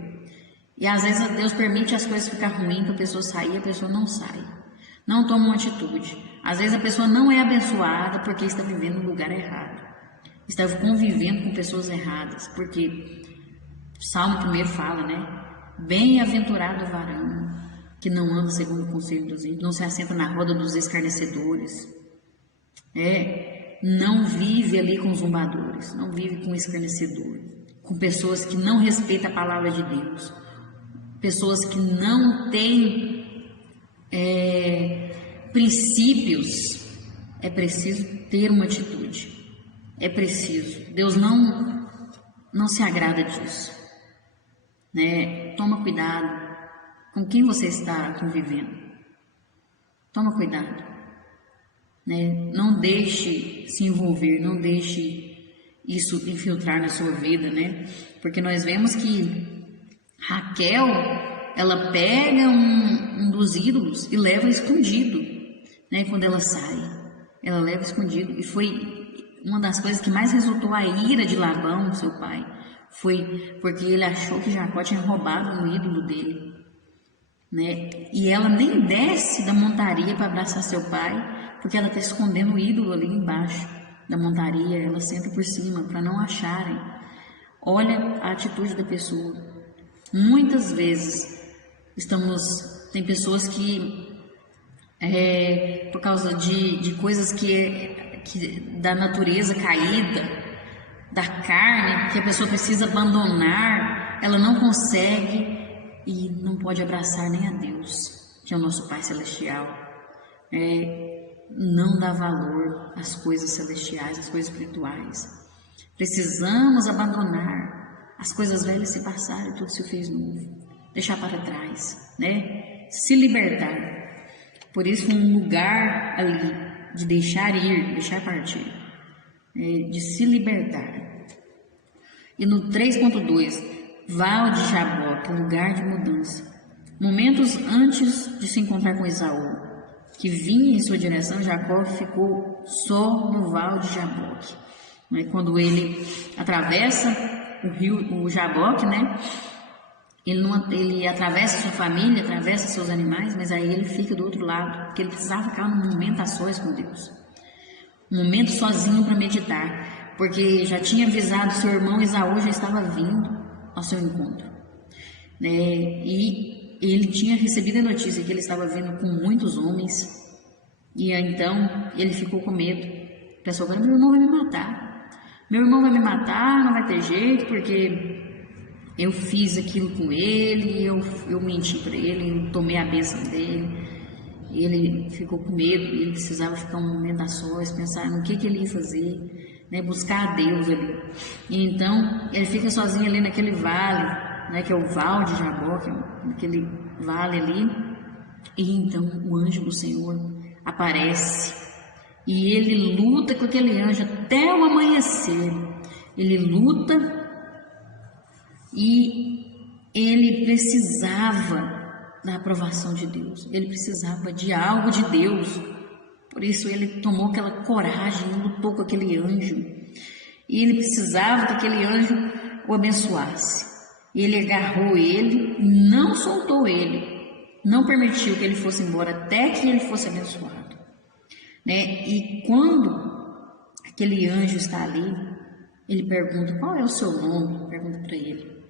E às vezes Deus permite as coisas ficar ruins, para a pessoa sair, a pessoa não sai, não toma uma atitude. Às vezes a pessoa não é abençoada porque está vivendo no lugar errado, está convivendo com pessoas erradas, porque o Salmo 1 fala, né? Bem-aventurado o varão que não anda segundo o conselho dos ímpios, não se assenta na roda dos escarnecedores, não vive ali com zombadores, não vive com escarnecedores, com pessoas que não respeitam a palavra de Deus, pessoas que não têm princípios. É preciso ter uma atitude, é preciso. Deus não se agrada disso, né? Toma cuidado com quem você está convivendo, toma cuidado, né? Não deixe se envolver, não deixe isso infiltrar na sua vida, né? Porque nós vemos que Raquel, ela pega um dos ídolos e leva escondido, né? Quando ela sai, ela leva escondido. E foi uma das coisas que mais resultou a ira de Labão, seu pai, foi porque ele achou que Jacó tinha roubado um ídolo dele, né? E ela nem desce da montaria para abraçar seu pai, porque ela está escondendo o ídolo ali embaixo da montaria. Ela senta por cima para não acharem. Olha a atitude da pessoa. Muitas vezes tem pessoas que por causa de coisas que da natureza caída, da carne, que a pessoa precisa abandonar, ela não consegue e não pode abraçar nem a Deus, que é o nosso Pai Celestial. Não dá valor às coisas celestiais, às coisas espirituais. Precisamos abandonar as coisas velhas se passaram e tudo se fez novo. Deixar para trás, né? Se libertar. Por isso, um lugar ali de deixar ir, deixar partir, de se libertar. E no 3.2, Val de Jaboque, lugar de mudança. Momentos antes de se encontrar com Esaú, que vinha em sua direção, Jacó ficou só no Val de Jaboque. Quando ele atravessa o rio, o Jaboque, né? Ele atravessa sua família, atravessa seus animais, mas aí ele fica do outro lado, porque ele precisava ficar num momento a sós com Deus. Um momento sozinho para meditar, porque já tinha avisado seu irmão Esaú, já estava vindo ao seu encontro. E ele tinha recebido a notícia que ele estava vindo com muitos homens, e então ele ficou com medo. Pensou, agora meu irmão vai me matar. Meu irmão vai me matar, não vai ter jeito, porque eu fiz aquilo com ele, eu menti para ele, eu tomei a bênção dele. Ele ficou com medo, ele precisava ficar um momento a sós, pensar no que ele ia fazer, buscar a Deus ali. E então ele fica sozinho ali naquele vale, que é o Val de Jaboque, aquele vale ali. E então o anjo do Senhor aparece e ele luta com aquele anjo até o amanhecer. Ele luta. E ele precisava da aprovação de Deus, ele precisava de algo de Deus, por isso ele tomou aquela coragem e lutou com aquele anjo, e ele precisava que aquele anjo o abençoasse. Ele agarrou ele, não soltou ele, não permitiu que ele fosse embora até que ele fosse abençoado, E quando aquele anjo está ali, ele pergunta, qual é o seu nome? Pergunta para ele.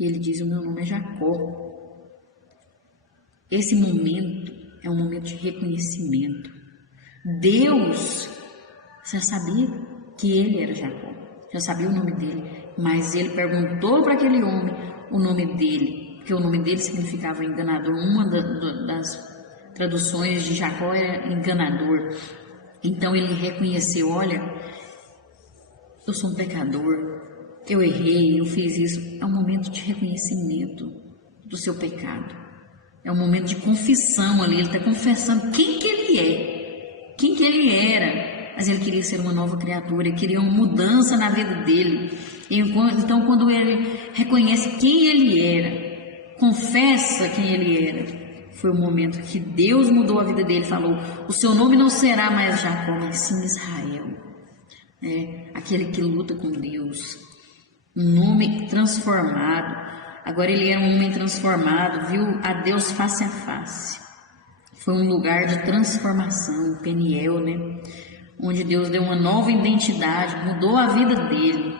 E ele diz, o meu nome é Jacó. Esse momento é um momento de reconhecimento. Deus já sabia que ele era Jacó, já sabia o nome dele, mas ele perguntou para aquele homem o nome dele, porque o nome dele significava enganador. Uma das traduções de Jacó era enganador. Então ele reconheceu, olha, eu sou um pecador, eu errei, eu fiz isso. É um momento de reconhecimento do seu pecado. É um momento de confissão ali. Ele está confessando quem que ele é, quem que ele era. Mas ele queria ser uma nova criatura, ele queria uma mudança na vida dele. Então, quando ele reconhece quem ele era, confessa quem ele era, foi o momento que Deus mudou a vida dele. Falou, o seu nome não será mais Jacó, mas sim Israel. Aquele que luta com Deus. Um nome transformado. Agora ele era um homem transformado, viu a Deus face a face. Foi um lugar de transformação, Peniel, onde Deus deu uma nova identidade, mudou a vida dele.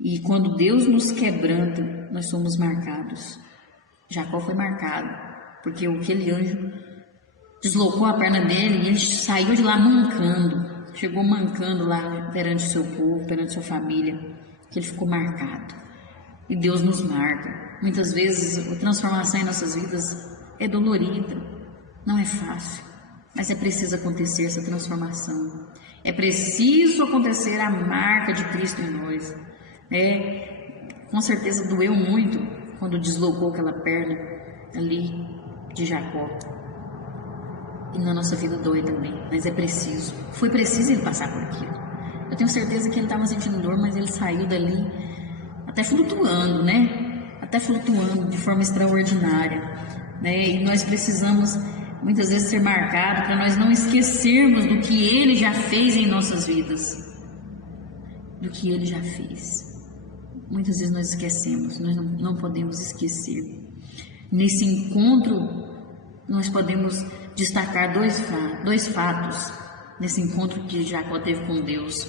E quando Deus nos quebranta, nós somos marcados. Jacó foi marcado, porque aquele anjo deslocou a perna dele e ele saiu de lá mancando. Chegou mancando lá perante o seu povo, perante sua família, que ele ficou marcado. E Deus nos marca. Muitas vezes a transformação em nossas vidas é dolorida, não é fácil, mas é preciso acontecer essa transformação. É preciso acontecer a marca de Cristo em nós. Com certeza doeu muito quando deslocou aquela perna ali de Jacó. E na nossa vida dói também, mas é preciso. Foi preciso ele passar por aquilo. Eu tenho certeza que ele estava sentindo dor, mas ele saiu dali até flutuando, Até flutuando de forma extraordinária, E nós precisamos muitas vezes ser marcados para nós não esquecermos do que ele já fez em nossas vidas. Do que ele já fez. Muitas vezes nós esquecemos, nós não podemos esquecer. Nesse encontro, nós podemos destacar dois fatos nesse encontro que Jacó teve com Deus: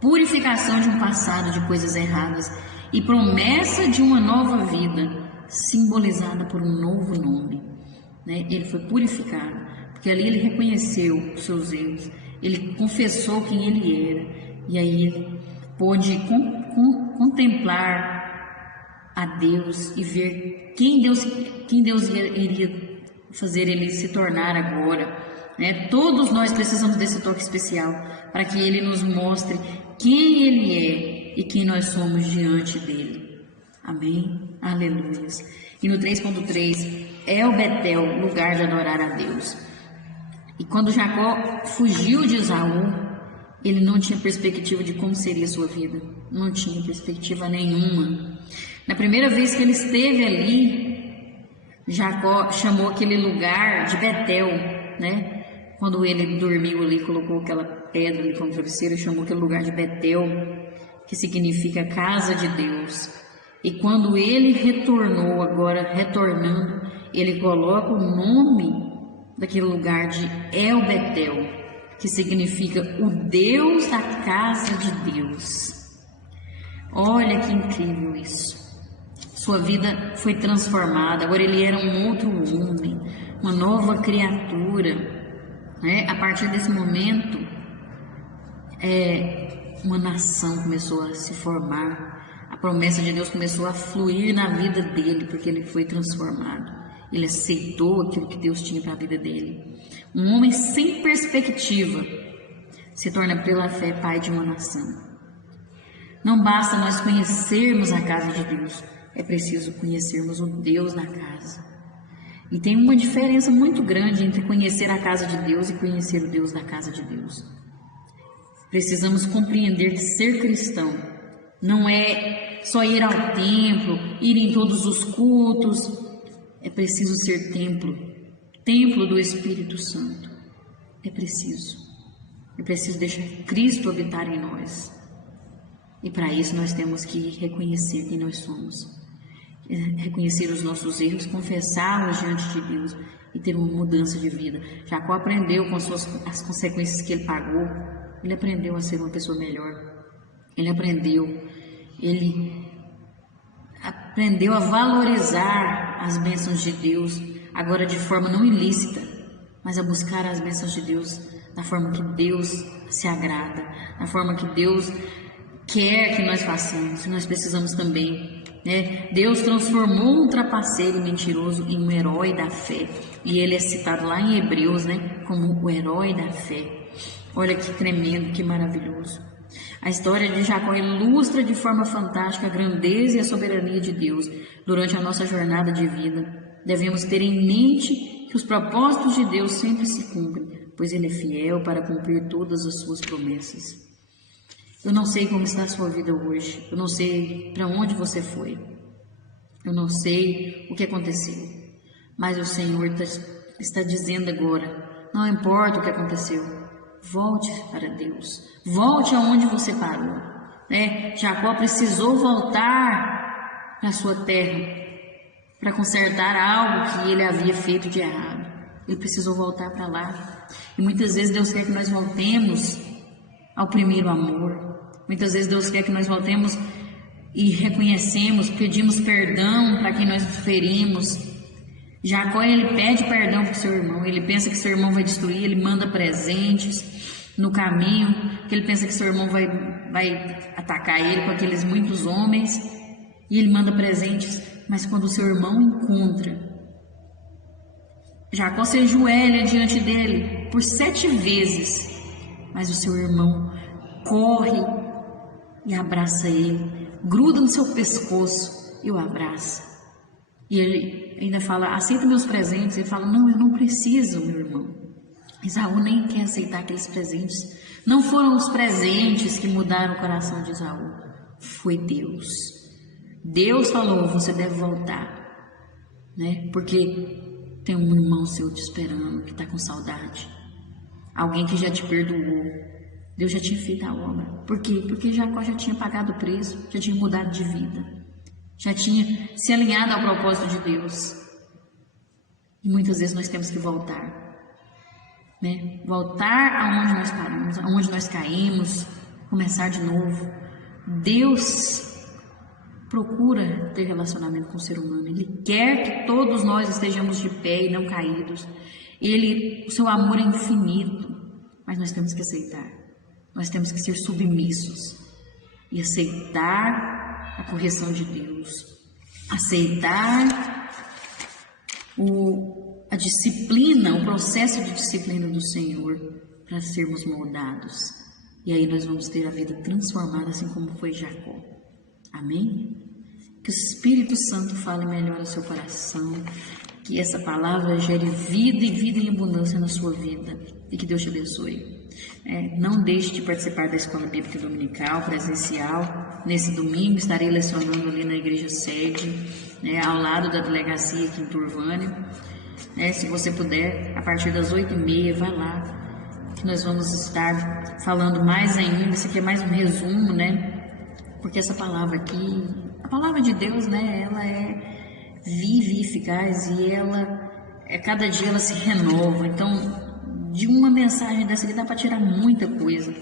purificação de um passado de coisas erradas e promessa de uma nova vida, simbolizada por um novo nome. Ele foi purificado, porque ali ele reconheceu os seus erros, ele confessou quem ele era, e aí ele pôde contemplar a Deus e ver quem Deus iria fazer ele se tornar agora. Todos nós precisamos desse toque especial para que ele nos mostre quem ele é, e quem nós somos diante dele. Amém? Aleluia. E no 3.3, é o Betel, lugar de adorar a Deus. E quando Jacó fugiu de Esaú, ele não tinha perspectiva de como seria a sua vida. Não tinha perspectiva nenhuma. Na primeira vez que ele esteve ali, Jacó chamou aquele lugar de Betel, né? Quando ele dormiu ali, colocou aquela pedra ali como travesseiro, chamou aquele lugar de Betel, que significa casa de Deus. E quando ele retornou, agora retornando, ele coloca o nome daquele lugar de El Betel, que significa o Deus da casa de Deus. Olha que incrível isso. Sua vida foi transformada, agora ele era um outro homem, uma nova criatura, né? A partir desse momento, uma nação começou a se formar, a promessa de Deus começou a fluir na vida dele, porque ele foi transformado, ele aceitou aquilo que Deus tinha para a vida dele. Um homem sem perspectiva se torna pela fé pai de uma nação. Não basta nós conhecermos a casa de Deus, é preciso conhecermos o Deus na casa. E tem uma diferença muito grande entre conhecer a casa de Deus e conhecer o Deus da casa de Deus. Precisamos compreender que ser cristão não é só ir ao templo, ir em todos os cultos. É preciso ser templo do Espírito Santo. É preciso deixar Cristo habitar em nós. E para isso nós temos que reconhecer quem nós somos, reconhecer os nossos erros, confessá-los diante de Deus e ter uma mudança de vida. Jacó aprendeu com as consequências que ele pagou, ele aprendeu a ser uma pessoa melhor, ele aprendeu a valorizar as bênçãos de Deus, agora de forma não ilícita, mas a buscar as bênçãos de Deus da forma que Deus se agrada, da forma que Deus quer que nós façamos. Nós precisamos também, né? Deus transformou um trapaceiro mentiroso em um herói da fé, e ele é citado lá em Hebreus, né, como o herói da fé. Olha que tremendo, que maravilhoso. A história de Jacó ilustra de forma fantástica a grandeza e a soberania de Deus. Durante a nossa jornada de vida, devemos ter em mente que os propósitos de Deus sempre se cumprem, pois Ele é fiel para cumprir todas as suas promessas. Eu não sei como está a sua vida hoje, eu não sei para onde você foi, eu não sei o que aconteceu, mas o Senhor está dizendo agora, não importa o que aconteceu, volte para Deus, volte aonde você parou, né? Jacó precisou voltar para sua terra para consertar algo que ele havia feito de errado, ele precisou voltar para lá. E muitas vezes Deus quer que nós voltemos ao primeiro amor. Muitas vezes Deus quer que nós voltemos e reconhecemos, pedimos perdão para quem nós ferimos. Jacó, ele pede perdão para o seu irmão, ele pensa que seu irmão vai destruir, ele manda presentes no caminho, que ele pensa que seu irmão vai atacar ele com aqueles muitos homens, e ele manda presentes, mas quando o seu irmão encontra, Jacó se ajoelha diante dele por 7 vezes, mas o seu irmão corre e abraça ele, gruda no seu pescoço e o abraça. E ele ainda fala, aceita meus presentes. Ele fala, não, eu não preciso, meu irmão. Esaú nem quer aceitar aqueles presentes. Não foram os presentes que mudaram o coração de Esaú, foi Deus. Deus falou, você deve voltar, né? Porque tem um irmão seu te esperando, que está com saudade. Alguém que já te perdoou. Deus já tinha feito a obra. Por quê? Porque Jacó já tinha pagado o preço, já tinha mudado de vida, já tinha se alinhado ao propósito de Deus. E muitas vezes nós temos que voltar, né? Voltar aonde nós paramos, aonde nós caímos, começar de novo. Deus procura ter relacionamento com o ser humano. Ele quer que todos nós estejamos de pé e não caídos. O seu amor é infinito, mas nós temos que aceitar. Nós temos que ser submissos e aceitar a correção de Deus, aceitar a disciplina, o processo de disciplina do Senhor para sermos moldados. E aí nós vamos ter a vida transformada, assim como foi Jacó. Amém? Que o Espírito Santo fale melhor ao seu coração, que essa palavra gere vida e vida em abundância na sua vida, e que Deus te abençoe. Não deixe de participar da Escola Bíblica Dominical, presencial. Nesse domingo estarei lecionando ali na igreja sede, ao lado da delegacia aqui em Turvânia. Se você puder, a partir das 8h30, vai lá, que nós vamos estar falando mais ainda. Isso aqui é mais um resumo, porque essa palavra aqui, a palavra de Deus, ela é viva e eficaz, e cada dia ela se renova. Então, de uma mensagem dessa aqui dá para tirar muita coisa,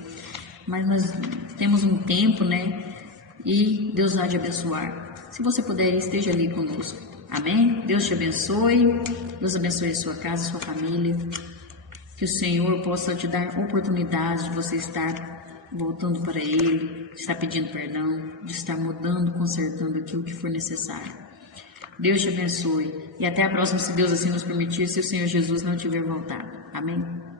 mas nós temos um tempo, e Deus vai te abençoar. Se você puder, esteja ali conosco. Amém? Deus te abençoe. Deus abençoe a sua casa, a sua família. Que o Senhor possa te dar oportunidade de você estar voltando para Ele, de estar pedindo perdão, de estar mudando, consertando aquilo que for necessário. Deus te abençoe. E até a próxima, se Deus assim nos permitir, se o Senhor Jesus não tiver voltado. Amém?